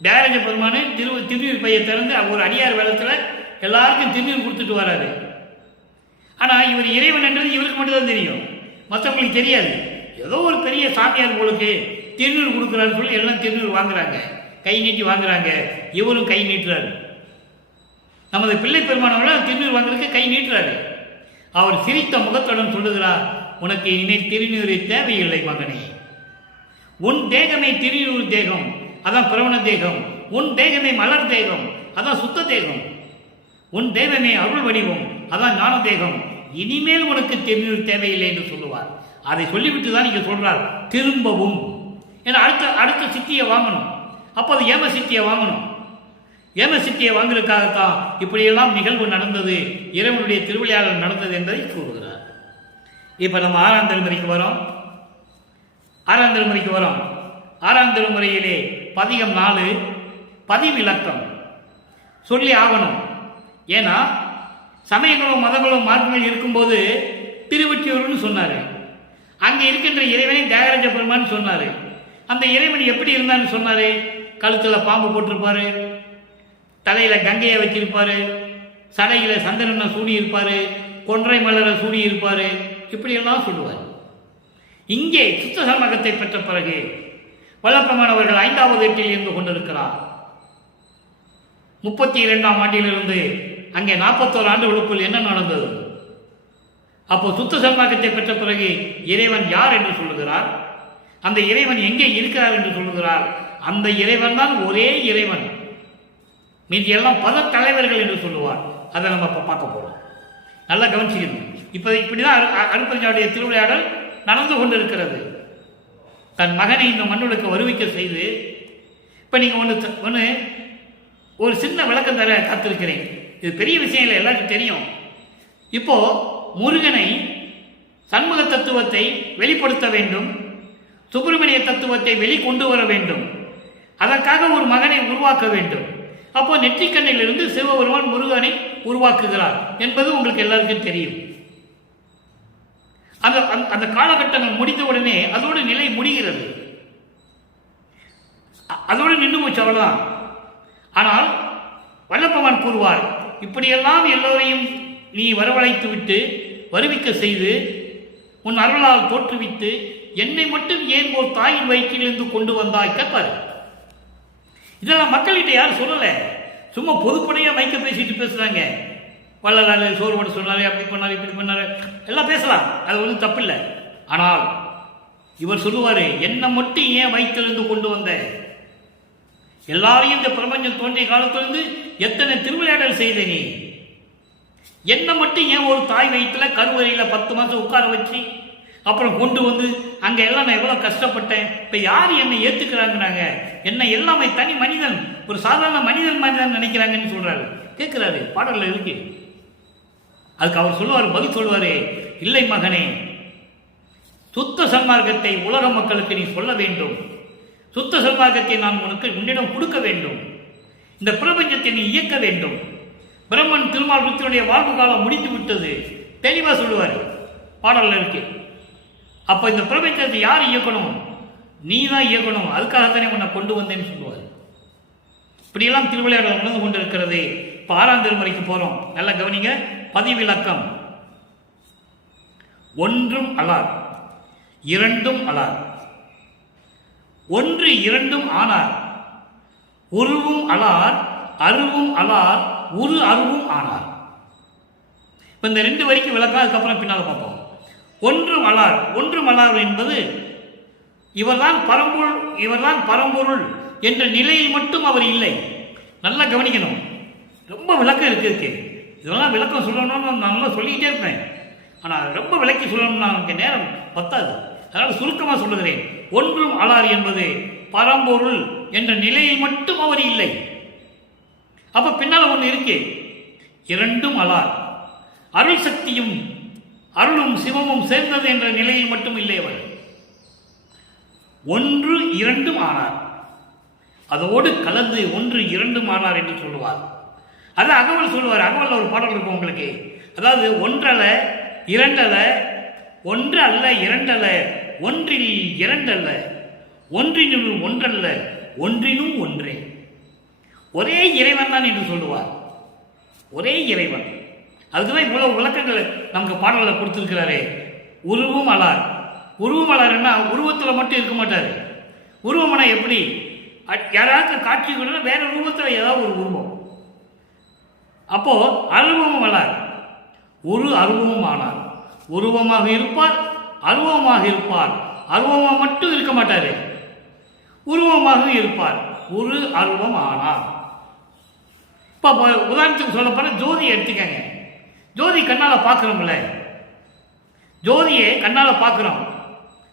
தியாகராஜ பெருமானு திருநீர் பையை திறந்து ஒரு அடியார் வேளத்தில் எல்லாருக்கும் திருநீர் கொடுத்துட்டு வராரு. ஆனால் இவர் இறைவன் என்றது இவருக்கு மட்டும்தான் தெரியும், மற்றவங்களுக்கு தெரியாது. ஏதோ ஒரு பெரிய சாமியார் போலுக்கு திருநீர் கொடுக்குறாரு சொல்லி எல்லாம் திருநீர் வாங்குறாங்க, கை நீட்டி வாங்குறாங்க. இவரும் கை நீட்டுறாரு. நமது பிள்ளை பெருமானவர்கள திருநீர் வாங்குறதுக்கு கை நீட்டுறாரு. அவர் சிரித்த முகத்துடன் சொல்லுகிறார், உனக்கு இணை திருநீரை தேவையில்லை மகனே. உன் தேகமே திருநீர் தேகம், அதான் பிரவண தேகம். உன் தேகமே மலர் தேகம், அதான் சுத்த தேகம். உன் தேகமே அருள் வடிவம், அதான் ஞான தேகம். இனிமேல் உனக்கு திருநீர் தேவையில்லை என்று சொல்லுவார். அதை சொல்லிவிட்டு தான் இங்கே சொல்றார் திரும்பவும். ஏன்னா அடுத்த சித்தியை வாங்கணும். அப்போ அது ஏம சித்தியை வாங்கணும். ஏம சித்தியை வாங்குறதுக்காகத்தான் இப்படியெல்லாம் நிகழ்வு நடந்தது, இறைவனுடைய திருவிளையாடல் நடந்தது என்பதை கூறுகிறார். இப்போ நம்ம 6ஆம் திருமுறைக்கு வரோம். 6ஆம் திருமுறைக்கு வரோம். 6ஆம் திருமுறையிலே பதிகம் 4 பதிவிலக்கம் சொல்லி ஆகணும். ஏன்னா சமயங்களும் மதங்களும் மார்க்கங்கள் இருக்கும்போது திருவொற்றியூர்னு சொன்னார். அங்கே இருக்கின்ற இறைவனை தியாகராஜ பெருமான் சொன்னார். அந்த இறைவன் எப்படி இருந்தான்னு சொன்னார்? கழுத்தில் பாம்பு போட்டிருப்பாரு, தலையில் கங்கையை வச்சிருப்பாரு, சடையில் சந்திரனை சூடி இருப்பார், கொன்றை மலரை சூடி இருப்பார், இப்படியெல்லாம் சொல்லுவார். இங்கே சுத்த சமகத்தை பெற்ற பிறகு வல்லப்பமானவர்கள் 5வது எட்டில் இருந்து கொண்டிருக்கிறார். 32ஆம் ஆண்டிலிருந்து அங்கே 41 ஆண்டுகளுக்குள் என்ன நடந்தது? அப்போ சுத்த சன்மார்க்கத்தை பெற்ற பிறகு இறைவன் யார் என்று சொல்லுகிறார்? அந்த இறைவன் எங்கே இருக்கிறார் என்று சொல்லுகிறார்? அந்த இறைவன் தான் ஒரே இறைவன், மீதி எல்லாம் பல தலைவர்கள் என்று சொல்லுவார். அதை நம்ம பார்க்க போறோம். நல்லா கவனிச்சுக்கணும். இப்போ இப்படிதான் அருட்பெருஞ்சோதியுடைய திருவிளையாடல் நடந்து கொண்டிருக்கிறது. தன் மகனை இந்த மண்ணுக்கு வருவிக்க செய்து, இப்போ நீங்கள் ஒன்று ஒரு சின்ன விளக்கம் தர காத்திருக்கிறேன். இது பெரிய விஷயம் இல்லை, எல்லாருக்கும் தெரியும். இப்போ முருகனை சண்முக தத்துவத்தை வெளிப்படுத்த வேண்டும், சுப்பிரமணிய தத்துவத்தை வெளிக்கொண்டு வர வேண்டும். அதற்காக ஒரு மகனை உருவாக்க வேண்டும். அப்போ நெற்றிக்கண்ணிலிருந்து சிவபெருமான் முருகனை உருவாக்குகிறார் என்பது உங்களுக்கு எல்லாருக்கும் தெரியும். அந்த காலகட்டங்கள் முடிந்தவுடனே அதோடு நிலை முடிகிறது, அதோடு நின்று போச்சு, அவ்வளவுதான். ஆனால் வல்லபகவான் கூறுவார், இப்படியெல்லாம் எல்லோரையும் நீ வரவழைத்து விட்டு வருவிக்க செய்து உன் அருளால் தோற்றுவித்து என்னை மட்டும் ஏன் ஒரு தாயின் வயிற்றிலிருந்து கொண்டு வந்தாய் கேட்பாரு. இதெல்லாம் மக்கள்கிட்ட யாரும் சொல்லலை, சும்மா பொதுப்படையாக மைக்க பேசுறாங்க. வள்ளலாறு சோறு போட சொன்னாரு, அப்படி பண்ணாரு, இப்படி பண்ணாரு, எல்லாம் பேசலாம், அது ஒன்றும் தப்பில்லை. ஆனால் இவர் சொல்லுவாரு, என்னை மட்டும் ஏன் வயிற்றிலிருந்து கொண்டு வந்த? எல்லாரையும் இந்த பிரபஞ்சம் தோன்றிய காலத்திலிருந்து எத்தனை திருவிளையாடல் செய்த நீ, என்னை மட்டும் ஏன் ஒரு தாய் வயிற்றுல கருவறையில் 10 மாதம் உட்கார வச்சு அப்புறம் கொண்டு வந்து அங்கே எல்லாம் நான் எவ்வளோ கஷ்டப்பட்டேன். இப்போ யார் என்னை ஏற்றுக்கிறாங்கிறாங்க? என்னை எல்லாமே தனி மனிதன், ஒரு சாதாரண மனிதன் நினைக்கிறாங்கன்னு சொல்கிறாரு. கேட்குறாரு, பாடலில் இருக்கு. அதுக்கு அவர் சொல்லுவார், பதில் சொல்லுவார், இல்லை மகனே, சுத்த சன்மார்க்கத்தை உலக மக்களுக்கு நீ சொல்ல வேண்டும். சுத்த சன்மார்க்கத்தை நான் உன்னிடம் கொடுக்க வேண்டும். இந்த பிரபஞ்சத்தை நீ இயக்க வேண்டும். பிரம்மன் திருமால் ருத்தினுடைய வாழ்வு காலம் முடிந்து விட்டது, தெளிவாக சொல்லுவார், பாடலில் இருக்கு. அப்போ இந்த பிரபஞ்சத்தை யார் இயக்கணும்? நீ தான் இயக்கணும். அதுக்காகத்தானே உன்னை கொண்டு வந்தேன்னு சொல்லுவார். இப்படியெல்லாம் திருவிளையாடல் நடந்து கொண்டிருக்கிறது. இப்போ 6ஆம் திருமுறைக்கு போகிறோம், நல்லா கவனிங்க. பதிவிலக்கம். ஒன்றும் அலார், இரண்டும் அலார், ஒன்று இரண்டும் ஆனார், உருவும் அலார், அருவும் அலார், உரு அருவும் ஆனார். இப்போ இந்த 2 வரைக்கும் விளக்கம், அதுக்கப்புறம் பின்னால் பார்ப்போம். ஒன்றும் அலார், ஒன்றும் அலார் என்பது இவர்தான் பரம்பொருள் என்ற நிலையில் மட்டும் அவர் இல்லை. நல்லா கவனிக்கணும், ரொம்ப விளக்கம் இருக்கு. இதெல்லாம் விளக்கம் சொல்லணும்னு நான் நல்லா சொல்லிக்கிட்டே இருப்பேன், ஆனால் ரொம்ப விளக்கி சொல்லணும்னா எனக்கு நேரம் பத்தாது. அதனால் சுருக்கமாக சொல்லுகிறேன். ஒன்றும் அலார் என்பது பரம்பொருள் என்ற நிலையில் மட்டும் அவர் இல்லை. அப்ப பின்னால் ஒன்று இருக்கு, இரண்டும் அலார், அருள் சக்தியும் அருளும் சிவமும் சேர்ந்தது என்ற நிலையில் மட்டும் இல்லை அவர். ஒன்று இரண்டும் ஆனார், அதோடு கலந்து ஒன்று இரண்டும் ஆனார் என்று சொல்லுவார். அது அகவல் சொல்லுவார். அகவல் ஒரு பாடல் இருக்கும் உங்களுக்கு. அதாவது ஒன்றல்ல இரண்டல்ல, ஒன்று அல்ல இரண்டல்ல, ஒன்றில் இரண்டல்ல, ஒன்றினுள் ஒன்றல்ல, ஒன்றினும் ஒன்றே, ஒரே இறைவன் தான் என்று சொல்லுவார். ஒரே இறைவன். அதுக்குதான் இவ்வளவு விளக்கங்கள் நமக்கு பாடலில் கொடுத்திருக்கிறாரே. உருவும் அலார். உருவம் அலார்னா உருவத்தில் மட்டும் இருக்க மாட்டார். உருவம்னா எப்படி? யாராவது காட்சி கூட வேற உருவத்தில் ஏதாவது ஒரு உருவம். அப்போ அருவமும் அலார், ஒரு அருவமும் ஆனார். உருவமாக இருப்பார், அருவமாக இருப்பார். அருவமாக மட்டும் இருக்க மாட்டார், உருவமாக இருப்பார். ஒரு அருவம் ஆனார். இப்போ உதாரணத்துக்கு சொல்ல போற ஜோதியை எடுத்துக்கங்க. ஜோதி கண்ணால் பார்க்குறோம்ல, ஜோதியை கண்ணால் பார்க்குறோம்,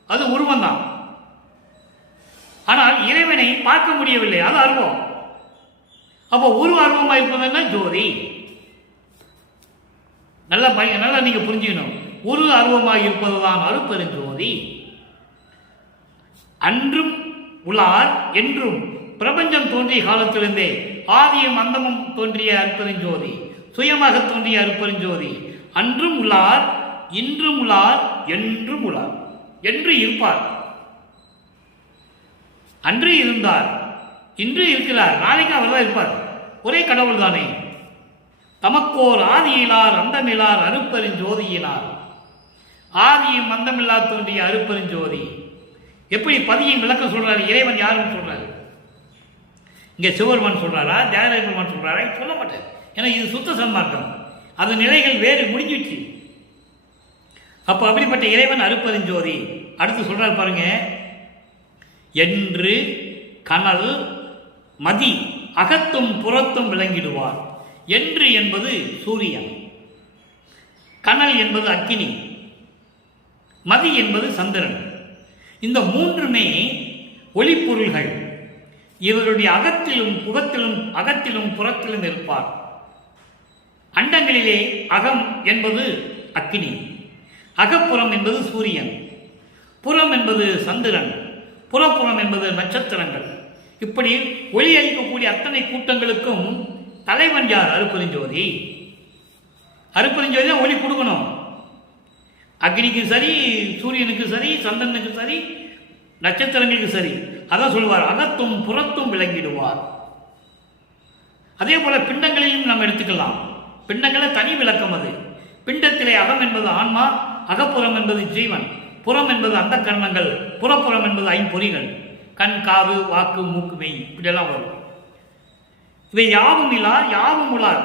அது உருவம் தான். ஆனால் இறைவனை பார்க்க முடியவில்லை, அது அருவம். அப்போ ஒரு அருவமாக இருப்பதுன்னா ஜோதி. நல்லா நீங்க புரிஞ்சுக்கணும். ஒரு அருவமாக இருப்பதுதான் அருட்பெருஞ்சோதி. அன்றும் உளார் என்றும் பிரபஞ்சம் தோன்றிய காலத்திலிருந்தே ஆதியும் அந்தமும் தோன்றிய அருட்பெருஞ்சோதி, சுயமாக தோன்றிய அருட்பெருஞ்சோதி. அன்றும் உளார், இன்றும் உளார், என்றும் உளார். என்று இருப்பார். அன்று இருந்தார், இன்று இருக்கிறார், நாளைக்கு அவர் தான் இருப்பார். ஒரே கடவுள் தானே. தமக்கோர் ஆதியிலார் அந்தமிலார் அருட்பெருஞ்சோதியினார். ஆதியும் அந்தமில்லா தோன்றிய அருட்பெருஞ்சோதி. எப்படி பதியின் விளக்கம் சொல்றாரு? இறைவன் யாருன்னு சொல்றாரு? இங்க சிவபெருமான் சொல்றாரா, தியாகராஜபெருமான் சொல்றாரா? சொல்ல மாட்டேன். ஏன்னா இது சுத்த சன்மார்க்கம், அது நிலைகள் வேறு, முடிஞ்சிடுச்சு. அப்போ அப்படிப்பட்ட இறைவன் அருட்பெருஞ்சோதி. அடுத்து சொல்றாரு பாருங்க, என்று கனல் மதி அகத்தும் புறத்தும் விளங்கிடுவார். என்று என்பது சூரியன். கனல் என்பது அக்கினி, மதி என்பது சந்திரன். இந்த மூன்றுமே ஒளிப்பொருள்கள். இவருடைய அகத்திலும் புறத்திலும் இருப்பார். அண்டங்களிலே அகம் என்பது அக்கினி, அகப்புறம் என்பது சூரியன், புறம் என்பது சந்திரன், புறப்புறம் என்பது நட்சத்திரங்கள். இப்படி ஒளி அளிக்கக்கூடிய அத்தனை கூட்டங்களுக்கும் தலைவன் யார்? அருட்பெருஞ்சோதி. அருட்பெருஞ்சோதி தான் ஒளி கொடுக்கணும். அக்னிக்கு சரி, சூரியனுக்கு சரி, சந்திரனுக்கு சரி, நட்சத்திரங்களுக்கு சரி. அதான் சொல்லுவார், அகத்தும் புறத்தும் விளங்கிடுவார். அதே போல பிண்டங்களிலும் நாம் எடுத்துக்கலாம். பிண்டங்களை தனி விளக்கம் அது. பிண்டத்திலே அகம் என்பது ஆன்மா, அகப்புறம் என்பது ஜீவன், புறம் என்பது அந்த கரணங்கள், புறப்புறம் என்பது ஐம்பொறிகள், கண், காது, வாக்கு, மூக்கு, மெய், இப்படியெல்லாம் வரும். இவை யாவும் இல்லார் யாவும் உள்ளார்.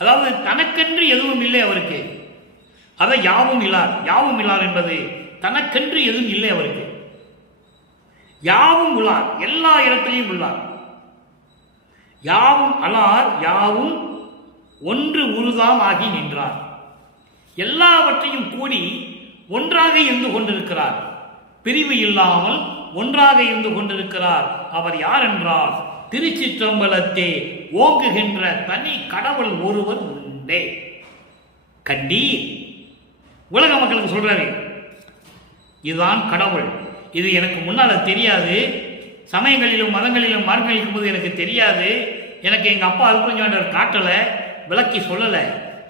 அதாவது தனக்கென்று எதுவும் இல்லை அவருக்கு. அதை யாவும் இல்லார். யாவும் இல்லார் என்பது தனக்கென்று எதுவும் இல்லை அவருக்கு. யாவும் உள்ளார், எல்லா இடத்திலையும் உள்ளார். யாவும் அலார், யாவும் ஒன்று உருதாம் ஆகி நின்றார். எல்லாவற்றையும் கூடி ஒன்றாக இருந்து கொண்டிருக்கிறார். பிரிவு இல்லாமல் ஒன்றாக இருந்து கொண்டிருக்கிறார். அவர் யார் என்றால் திருச்சிற்றம்பலத்தே ஓங்குகின்ற தனி கடவுள் ஒருவர் உண்டே. கண்டி உலக மக்களுக்கு சொல்றாரு, இதுதான் கடவுள். இது எனக்கு முன்னால தெரியாது. சமயங்களிலும் மதங்களிலும் மார்க்கழிக்கும் போது எனக்கு தெரியாது. எனக்கு எங்க அப்பா அருட்பெருஞ்சோதியார் காட்டலை, விளக்கி சொல்லலை.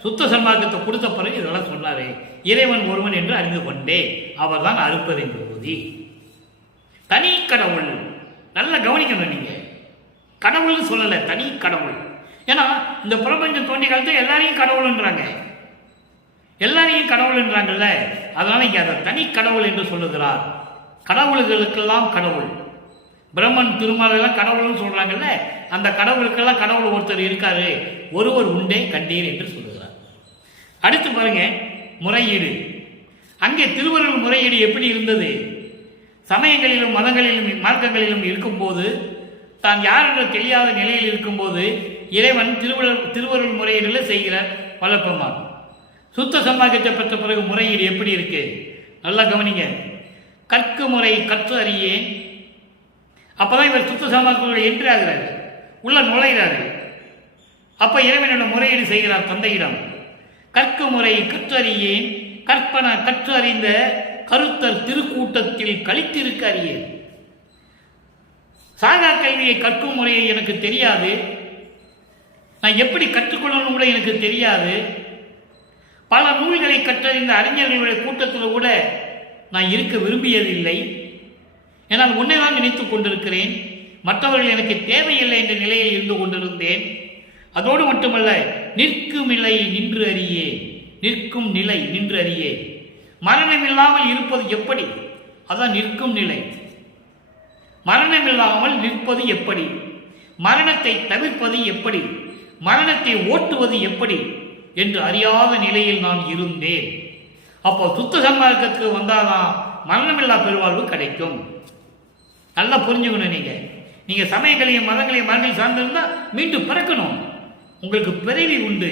சுத்த சன்மார்க்கத்தை கொடுத்த பிறகு இதெல்லாம் சொன்னாரு. இறைவன் ஒருவன் என்று அறிந்து கொண்டே. அவர் தான் அருட்பெருஞ்சோதி, தனி கடவுள். நல்லா கவனிக்கணும் நீங்க. கடவுள்னு சொல்லலை, தனி கடவுள். ஏன்னா இந்த பிரபஞ்சம் தோண்டிய காலத்தில் எல்லாரையும் கடவுள்ன்றாங்க, எல்லாரையும் கடவுள்ன்றாங்கல்ல. அதனால இங்கே அதை தனி கடவுள் என்று சொல்லுகிறார். கடவுள்களுக்கெல்லாம் கடவுள். பிரம்மன், திருமாலெல்லாம் கடவுள்னு சொல்றாங்கல்ல, அந்த கடவுளுக்கெல்லாம் கடவுள் ஒருத்தர் இருக்காரு, ஒருவர் உண்டே கண்டீர் என்று சொல்லுகிறார். அடுத்து பாருங்க, முறையீடு. அங்கே திருவருள் முறையீடு எப்படி இருந்தது? சமயங்களிலும் மதங்களிலும் மார்க்கங்களிலும் இருக்கும்போது, தான் யார் என்று தெரியாத நிலையில் இருக்கும்போது இறைவன் திருவருள் முறையீடுல செய்கிற வளர்ப்பமான். சுத்த சன்மார்க்கத்தை பெற்ற பிறகு முறையீடு எப்படி இருக்கு? நல்லா கவனிங்க. கற்கு முறை கற்று அறியேன். அப்பதான் இவர் சுத்த சன்மார்க்கத்தோட என்ட்ரி ஆகிறாரு, உள்ள நுழைகிறாரு. அப்ப இறைவனோட முறையீடு செய்கிறார் தந்தையிடம். கற்கு முறை கற்று அறியேன், கற்பன கற்று அறிந்த கருத்தர் திருக்கூட்டத்தில் கழித்திருக்க அறியேன். சாகா கல்வியை கற்கும் முறையை எனக்கு தெரியாது. நான் எப்படி கற்றுக்கொள்ளணும் கூட எனக்கு தெரியாது. பல நூல்களை கற்றறிந்த அறிஞர்களுடைய கூட்டத்தில் கூட நான் இருக்க விரும்பியதில்லை. என்னால் உன்னை தான் நினைத்துக் கொண்டிருக்கிறேன். மற்றவர்கள் எனக்கு தேவையில்லை என்ற நிலையில் இருந்து கொண்டிருந்தேன். அதோடு மட்டுமல்ல, நிற்கும் நிலை நின்று அறியே. நிற்கும் நிலை நின்று அறியே. மரணம் இல்லாமல் இருப்பது எப்படி? அதான் நிற்கும் நிலை. மரணம் இல்லாமல் நிற்பது எப்படி? மரணத்தை தவிர்ப்பது எப்படி? மரணத்தை ஓட்டுவது எப்படி என்று அறியாத நிலையில் நான் இருந்தேன். அப்போ சுத்த சன்மார்க்கத்துக்கு வந்தாதான் மரணமில்லா பெருவாழ்வு கிடைக்கும். நல்லா புரிஞ்சுக்கணும். நீங்க சமயங்களையும் மதங்களையும் மரங்களை சார்ந்திருந்தா மீண்டும் பிறக்கணும். உங்களுக்கு பிறவி உண்டு.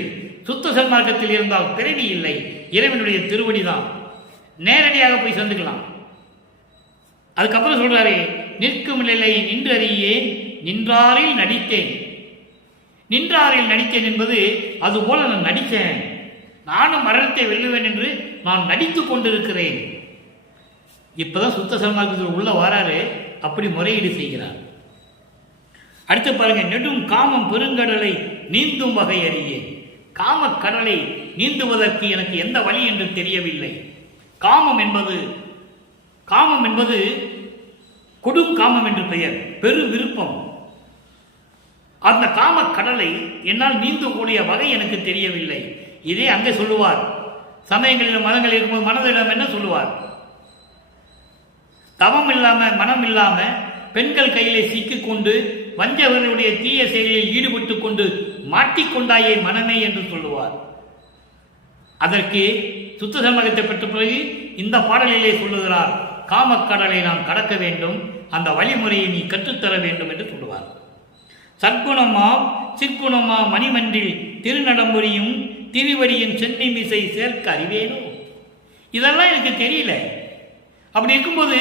சுத்த சன்மார்க்கத்தில் இருந்தால் பிறவி இல்லை. இறைவனுடைய திருவடி தான், நேரடியாக போய் சேர்ந்துக்கலாம். அதுக்கப்புறம் சொல்றாரு, நிற்கும் நிலை நின்று அறியேன், நின்றாரில் நடித்தேன். நின்றாரில் நடித்தேன் என்பது அதுபோல நான் நடித்தேன். நானும் மரணத்தை வெல்லுவேன் என்று நான் நடித்துக் கொண்டிருக்கிறேன். இப்பதான் சுத்த சன்மார்க்கத்தில் உள்ள வராரு, அப்படி முறையீடு செய்கிறார். அடுத்து பாருங்க, நெடும் காமம் பெருங்கடலை நீந்தும் வகை அறியேன். காம கடலை நீந்துவதற்கு எனக்கு எந்த வழி என்று தெரியவில்லை. காமம் என்பது கொடும் காமம் என்று பெயர், பெரு விருப்பம். அந்த காம கடலை என்னால் நீந்தக்கூடிய வகை எனக்கு தெரியவில்லை. இதே அங்கே சொல்லுவார். சமயங்களிலும் மதங்கள் இருக்கும்போது மனதிடம் என்ன சொல்லுவார்? தவம் இல்லாம மனம் இல்லாம பெண்கள் கையிலே சிக்கிக்கொண்டு வஞ்சகர்களுடைய தீய செயலில் ஈடுபட்டு கொண்டு மாட்டிக்கொண்டாயே மனமே என்று சொல்லுவார். அதற்கு சுத்த சன்மார்க்கத்தை பெற்ற பிறகு இந்த பாடலிலே சொல்லுகிறார், காமக்கடலை நாம் கடக்க வேண்டும், அந்த வழிமுறையை நீ கற்றுத்தர வேண்டும் என்று சொல்லுவார். சற்குணமாம் சிற்குணமா மணிமன்றில் திருநடம்புரியும் திருவடியின் சென்னி மிசை சேர்க்க அறிவேனோ. இதெல்லாம் எனக்கு தெரியல. அப்படி இருக்கும்போது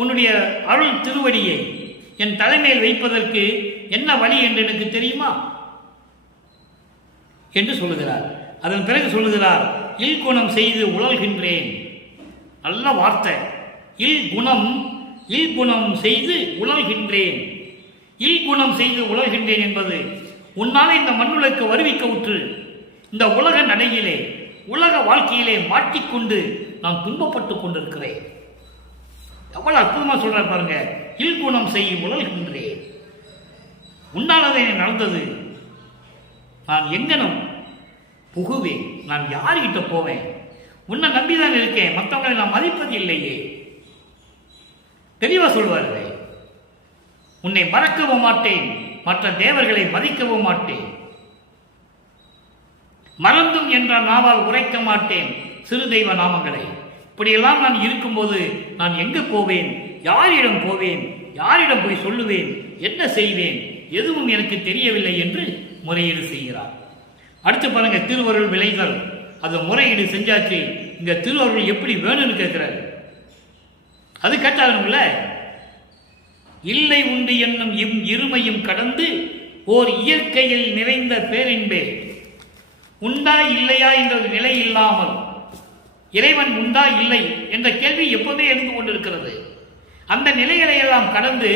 உன்னுடைய அருள் திருவடியை என் தலைமையில் வைப்பதற்கு என்ன வழி என்று எனக்கு தெரியுமா என்று சொல்லுகிறார். அதன் பிறகு சொல்லுகிறார், இல்குணம் செய்து உழல்கின்றேன். நல்ல வார்த்தை. இல்குணம் செய்து உழல்கின்றேன். இல்குணம் செய்து உழல்கின்றேன் என்பது உன்னால் இந்த மண்ணுலக்கு வருவிக்க உற்று இந்த உலக நடையிலே உலக வாழ்க்கையிலே மாட்டிக்கொண்டு நான் துன்பப்பட்டு கொண்டிருக்கிறேன். எவ்வளவு அற்புதமா சொல்ற பாருங்க. இல்குணம் செய்து உழல்கின்றேன். உன்னாலதே நடந்தது. நான் எங்கனும் புகுவேன். நான் யார்கிட்ட போவேன்? உன்னை நம்பிதான் இருக்கேன். மற்றவங்களை நான் மதிப்பது இல்லையே. தெளிவா சொல்வார்கள். உன்னை மறக்கவும் மாட்டேன், மற்ற தேவர்களை மதிக்கவும் மாட்டேன். மறந்தும் என்ற நாவால் உரைக்க மாட்டேன் சிறு தெய்வ நாமங்களை. இப்படியெல்லாம் நான் இருக்கும்போது நான் எங்கு போவேன்? யாரிடம் போவேன்? யாரிடம் போய் சொல்லுவேன்? என்ன செய்வேன்? எதுவும் எனக்கு தெரியவில்லை என்று முறையீடு செய்கிறார். அடுத்து பாருங்க, திருவருள் விளைதல். அது முறையீடு செஞ்சாச்சு. இங்க திருவருள் எப்படி வேணும்னு கேட்கிறாரு. அது கேட்டாலும்ல, இல்லை உண்டு என்னும் இருமையும் கடந்து ஓர் இயற்கையில் நிறைந்த பேரின்பே. உண்டா இல்லையா என்ற நிலை இல்லாமல் இறைவன் உண்டா இல்லை என்ற கேள்வி எப்போதே எழுந்து கொண்டிருக்கிறது. அந்த நிலைகளை எல்லாம் கடந்து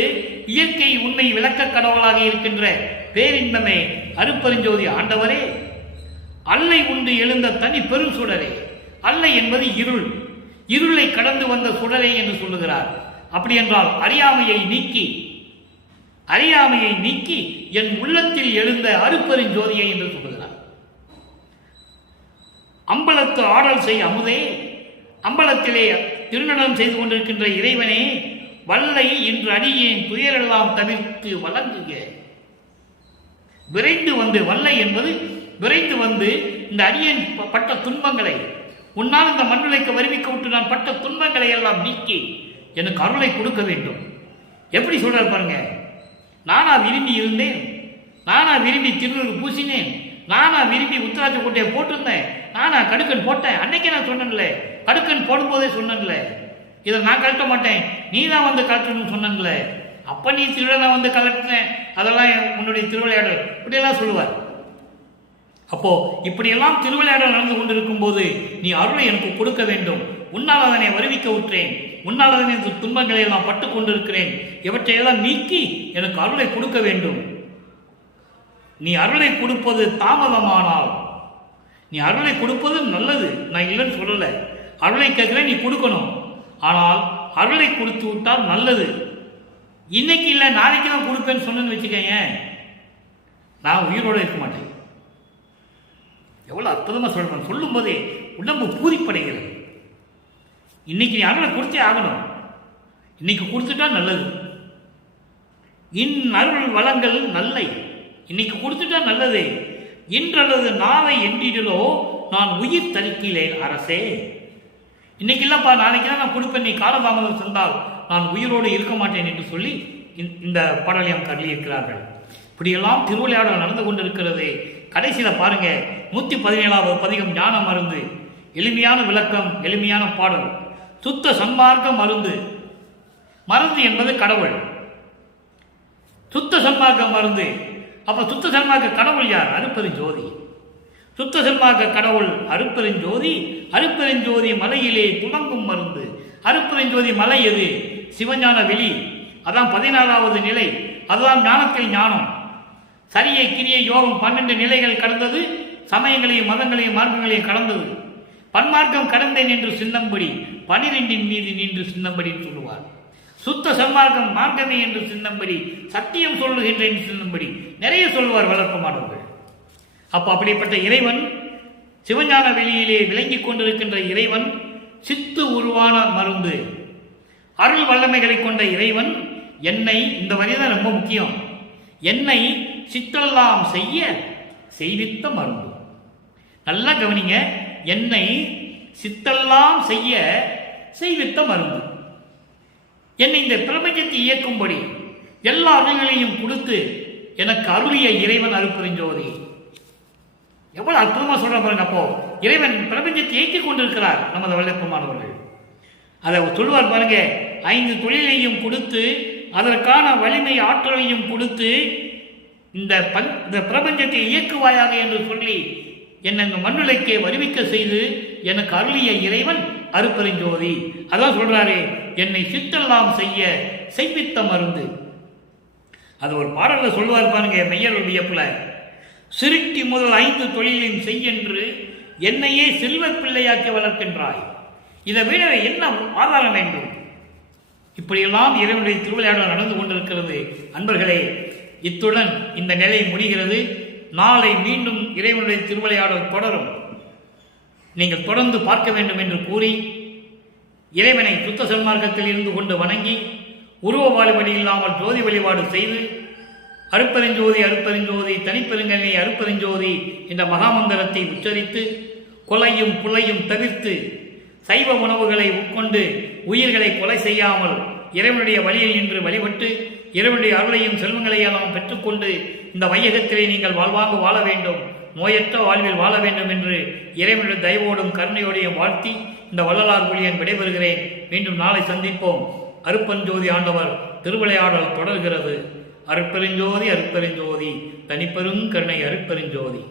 இயற்கை உண்மை விளக்க கடவுளாக இருக்கின்ற பேரின்பமே அருட்பெருஞ்சோதி ஆண்டவரே. அல்லை உண்டு எழுந்த தனி பெரும் சுடரே. அல்லை என்பது இருள். இருளை கடந்து வந்த சுடரே என்று சொல்லுகிறார். அப்படி என்றால் அறியாமையை நீக்கி என் உள்ளத்தில் எழுந்த அருட்பெருஞ்சோதியை என்று சொல்லுகிறார். அம்பலத்து ஆடல் செய் அமுதே. அம்பலத்திலே திருநடம் செய்து கொண்டிருக்கின்ற இறைவனே, வல்லை என்று அடியேன் துயரெல்லாம் தவிர்த்து வழங்குக. விரைந்து வந்து, வல்லை என்பது விரைந்து வந்து இந்த அடியேன் பட்ட துன்பங்களை, உன்னால் இந்த மண்ணுலைக்கு வருவிக்க விட்டு நான் பட்ட துன்பங்களை எல்லாம் நீக்கி எனக்கு அருளை கொடுக்க வேண்டும். எப்படி சொல்றார் பாருங்க. நானா விரும்பி இருந்தேன், நானா விரும்பி திருநூறு பூசினேன், நானா விரும்பி உத்தராட்ச கோட்டையை போட்டிருந்தேன், நானா கடுக்கன் போட்டேன். அன்னைக்கே நான் சொன்னேன்ல, கடுக்கன் போடும்போதே சொன்னேன்ல, இதை நான் கழட்ட மாட்டேன், நீ தான் வந்து கழட்டணும்னு சொன்னேன்ல. அப்ப நீ திருவிழா வந்து கலட்டினேன், அதெல்லாம் உன்னுடைய திருவிளையாடல், இப்படியெல்லாம் சொல்லுவார். அப்போ இப்படியெல்லாம் திருவிளையாடல் நடந்து கொண்டிருக்கும் போது நீ அருளை எனக்கு கொடுக்க வேண்டும். உன்னால் அதனை வருவிக்க விட்டேன், உன்னால் அதனை துன்பங்களை எல்லாம் பட்டுக் கொண்டிருக்கிறேன், இவற்றையெல்லாம் நீக்கி எனக்கு அருளை கொடுக்க வேண்டும். நீ அருளை கொடுப்பது தாமதமானால், நீ அருளை கொடுப்பது நல்லது, நான் இல்லைன்னு சொல்லலை. அருளை கேட்கிறேன், நீ கொடுக்கணும். ஆனால் அருளை கொடுத்து விட்டால் நல்லது. இன்னைக்கு இல்லை நாளைக்கு தான் கொடுப்பேன்னு சொன்னேன்னு வச்சுக்கேங்க, நான் உயிரோடு இருக்க மாட்டேன். எவ்வளோ அற்புதமாக சொல்கிறேன். சொல்லும் போதே உடம்பு பூரிப்படைகிறது. இன்னைக்கு நீ அருளை கொடுத்தே ஆகணும். இன்னைக்கு கொடுத்துட்டா நல்லது. அருள் வளங்கள் நல்லை, இன்னைக்கு கொடுத்துட்டா நல்லது. இன்றல்லது நாளை என்றிடலோ நான் உயிர் தரிக்கிறேன் அரசே. இன்னைக்கு இல்லப்பா, நாளைக்கு தான் நான் கொடுப்பேன், நீ காலதாமதம் சென்றால் நான் உயிரோடு இருக்க மாட்டேன் என்று சொல்லி இந்த பாடலை கருளியிருக்கிறார்கள். இப்படியெல்லாம் திருவிளையாடல் நடந்து கொண்டிருக்கிறது. கடைசியில் பாருங்க, 117வது பதிகம் ஞான மருந்து. எளிமையான விளக்கம், எளிமையான பாடல். சுத்த சன்மார்க்க மருந்து. மருந்து என்பது கடவுள். சுத்த சன்மார்க்க மருந்து. அப்ப சுத்த சன்மார்க்க கடவுள் யார்? அருட்பெருஞ்சோதி. சுத்த சன்மார்க்க கடவுள் அருட்பெருஞ்சோதி. அருட்பெருஞ்சோதி மலையிலே துளங்கும் மருந்து. அருட்பெருஞ்சோதி மலை எது? சிவஞான வெளி. அதான் 14வது நிலை. அதுதான் ஞானத்தில் ஞானம். சரியை கிரியை யோகம் 12 நிலைகள் கடந்தது. சமயங்களையும் மதங்களையும் மார்க்கங்களையும் கடந்தது. பன்மார்க்கம் கடந்தேன் என்று சின்னம்படி 12 மீது நின்று சின்னம்படி சொல்லுவார். சுத்த சன்மார்க்கம் மார்க்கமே என்று சின்னம்படி, சத்தியம் சொல்லுகின்றேன் சின்னம்படி நிறைய சொல்லுவார் வளர்க்கமானவர்கள். அப்போ அப்படிப்பட்ட இறைவன், சிவஞான வெளியிலே விளங்கிக் கொண்டிருக்கின்ற இறைவன், சித்து உருவான மருந்து, அருள் வல்லமைகளை கொண்ட இறைவன் என்னை, இந்த வரிதான் ரொம்ப முக்கியம், என்னை சித்தெல்லாம் செய்ய செய்வித்த மருந்து. நல்லா கவனிங்க, என்னை சித்தெல்லாம் செய்ய செய்வித்த மருந்து. என்னை இந்த பிரபஞ்சத்தை இயக்கும்படி எல்லா அருள்களையும் கொடுத்து எனக்கு அருளிய இறைவன் அருட்பெருஞ்சோதி. எவ்வளவு அற்புதமா சொல்ற பாருங்க. அப்போ இறைவன் பிரபஞ்சத்தை இயக்கிக் கொண்டிருக்கிறார் நமது வல்லப்பமானவர்கள். அதை சொல்லுவார் பாருங்க, 5 தொழிலையும் கொடுத்து அதற்கான வலிமை ஆற்றலையும் கொடுத்து இந்த பிரபஞ்சத்தை இயக்குவாயாக என்று சொல்லி என்னை மண்ணுலைக்கே வருவிக்க செய்து எனக்கு அருளிய இறைவன் அருட்பெருஞ்சோதி. அதான் சொல்றாரு, என்னை சித்தெல்லாம் செய்ய செய்வித்த மருந்து. அது ஒரு பாடல்ல சொல்லுவார் பாருங்க, மெய்யருள் வியப்புல, சிறுக்கி முதல் 5 தொழிலையும் செய்யென்று என்னையே செல்வ பிள்ளையாக்கி வளர்க்கின்றாய். இதை விட என்ன ஆதாரம் வேண்டும்? இப்படியெல்லாம் இறைவனுடைய திருவிளையாடல் நடந்து கொண்டிருக்கிறது. அன்பர்களே, இத்துடன் இந்த நிலை முடிகிறது. நாளை மீண்டும் இறைவனுடைய திருவிளையாடல் தொடரும். நீங்கள் தொடர்ந்து பார்க்க வேண்டும் என்று கூறி, இறைவனை சுத்த சன்மார்க்கத்தில் இருந்து கொண்டு வணங்கி, உருவ வழிபாடு இல்லாமல் ஜோதி வழிபாடு செய்து, அருட்பெருஞ்சோதி அருட்பெருஞ்சோதி தனிப்பெருங்கனை அருட்பெருஞ்சோதி என்ற மகாமந்திரத்தை உச்சரித்து, கொலையும் புலையும் தவிர்த்து சைவ உணவுகளை உட்கொண்டு உயிர்களை கொலை செய்யாமல் இறைவனுடைய வழியை நின்று வழிபட்டு இறைவனுடைய அருளையும் செல்வங்களையும் நாம் பெற்றுக்கொண்டு இந்த வையகத்திலே நீங்கள் வாழ்வாங்க வாழ வேண்டும், நோயற்ற வாழ்வில் வாழ வேண்டும் என்று இறைவனுடைய தயவோடும் கருணையோடையும் வாழ்த்தி இந்த வள்ளலார் ஊழியன் விடைபெறுகிறேன். மீண்டும் நாளை சந்திப்போம். அருட்பெருஞ்சோதி ஆண்டவர் திருவிளையாடல் தொடர்கிறது. அருட்பெருஞ்சோதி அருட்பெருஞ்சோதி தனிப்பெரும் கருணை அருட்பெருஞ்சோதி.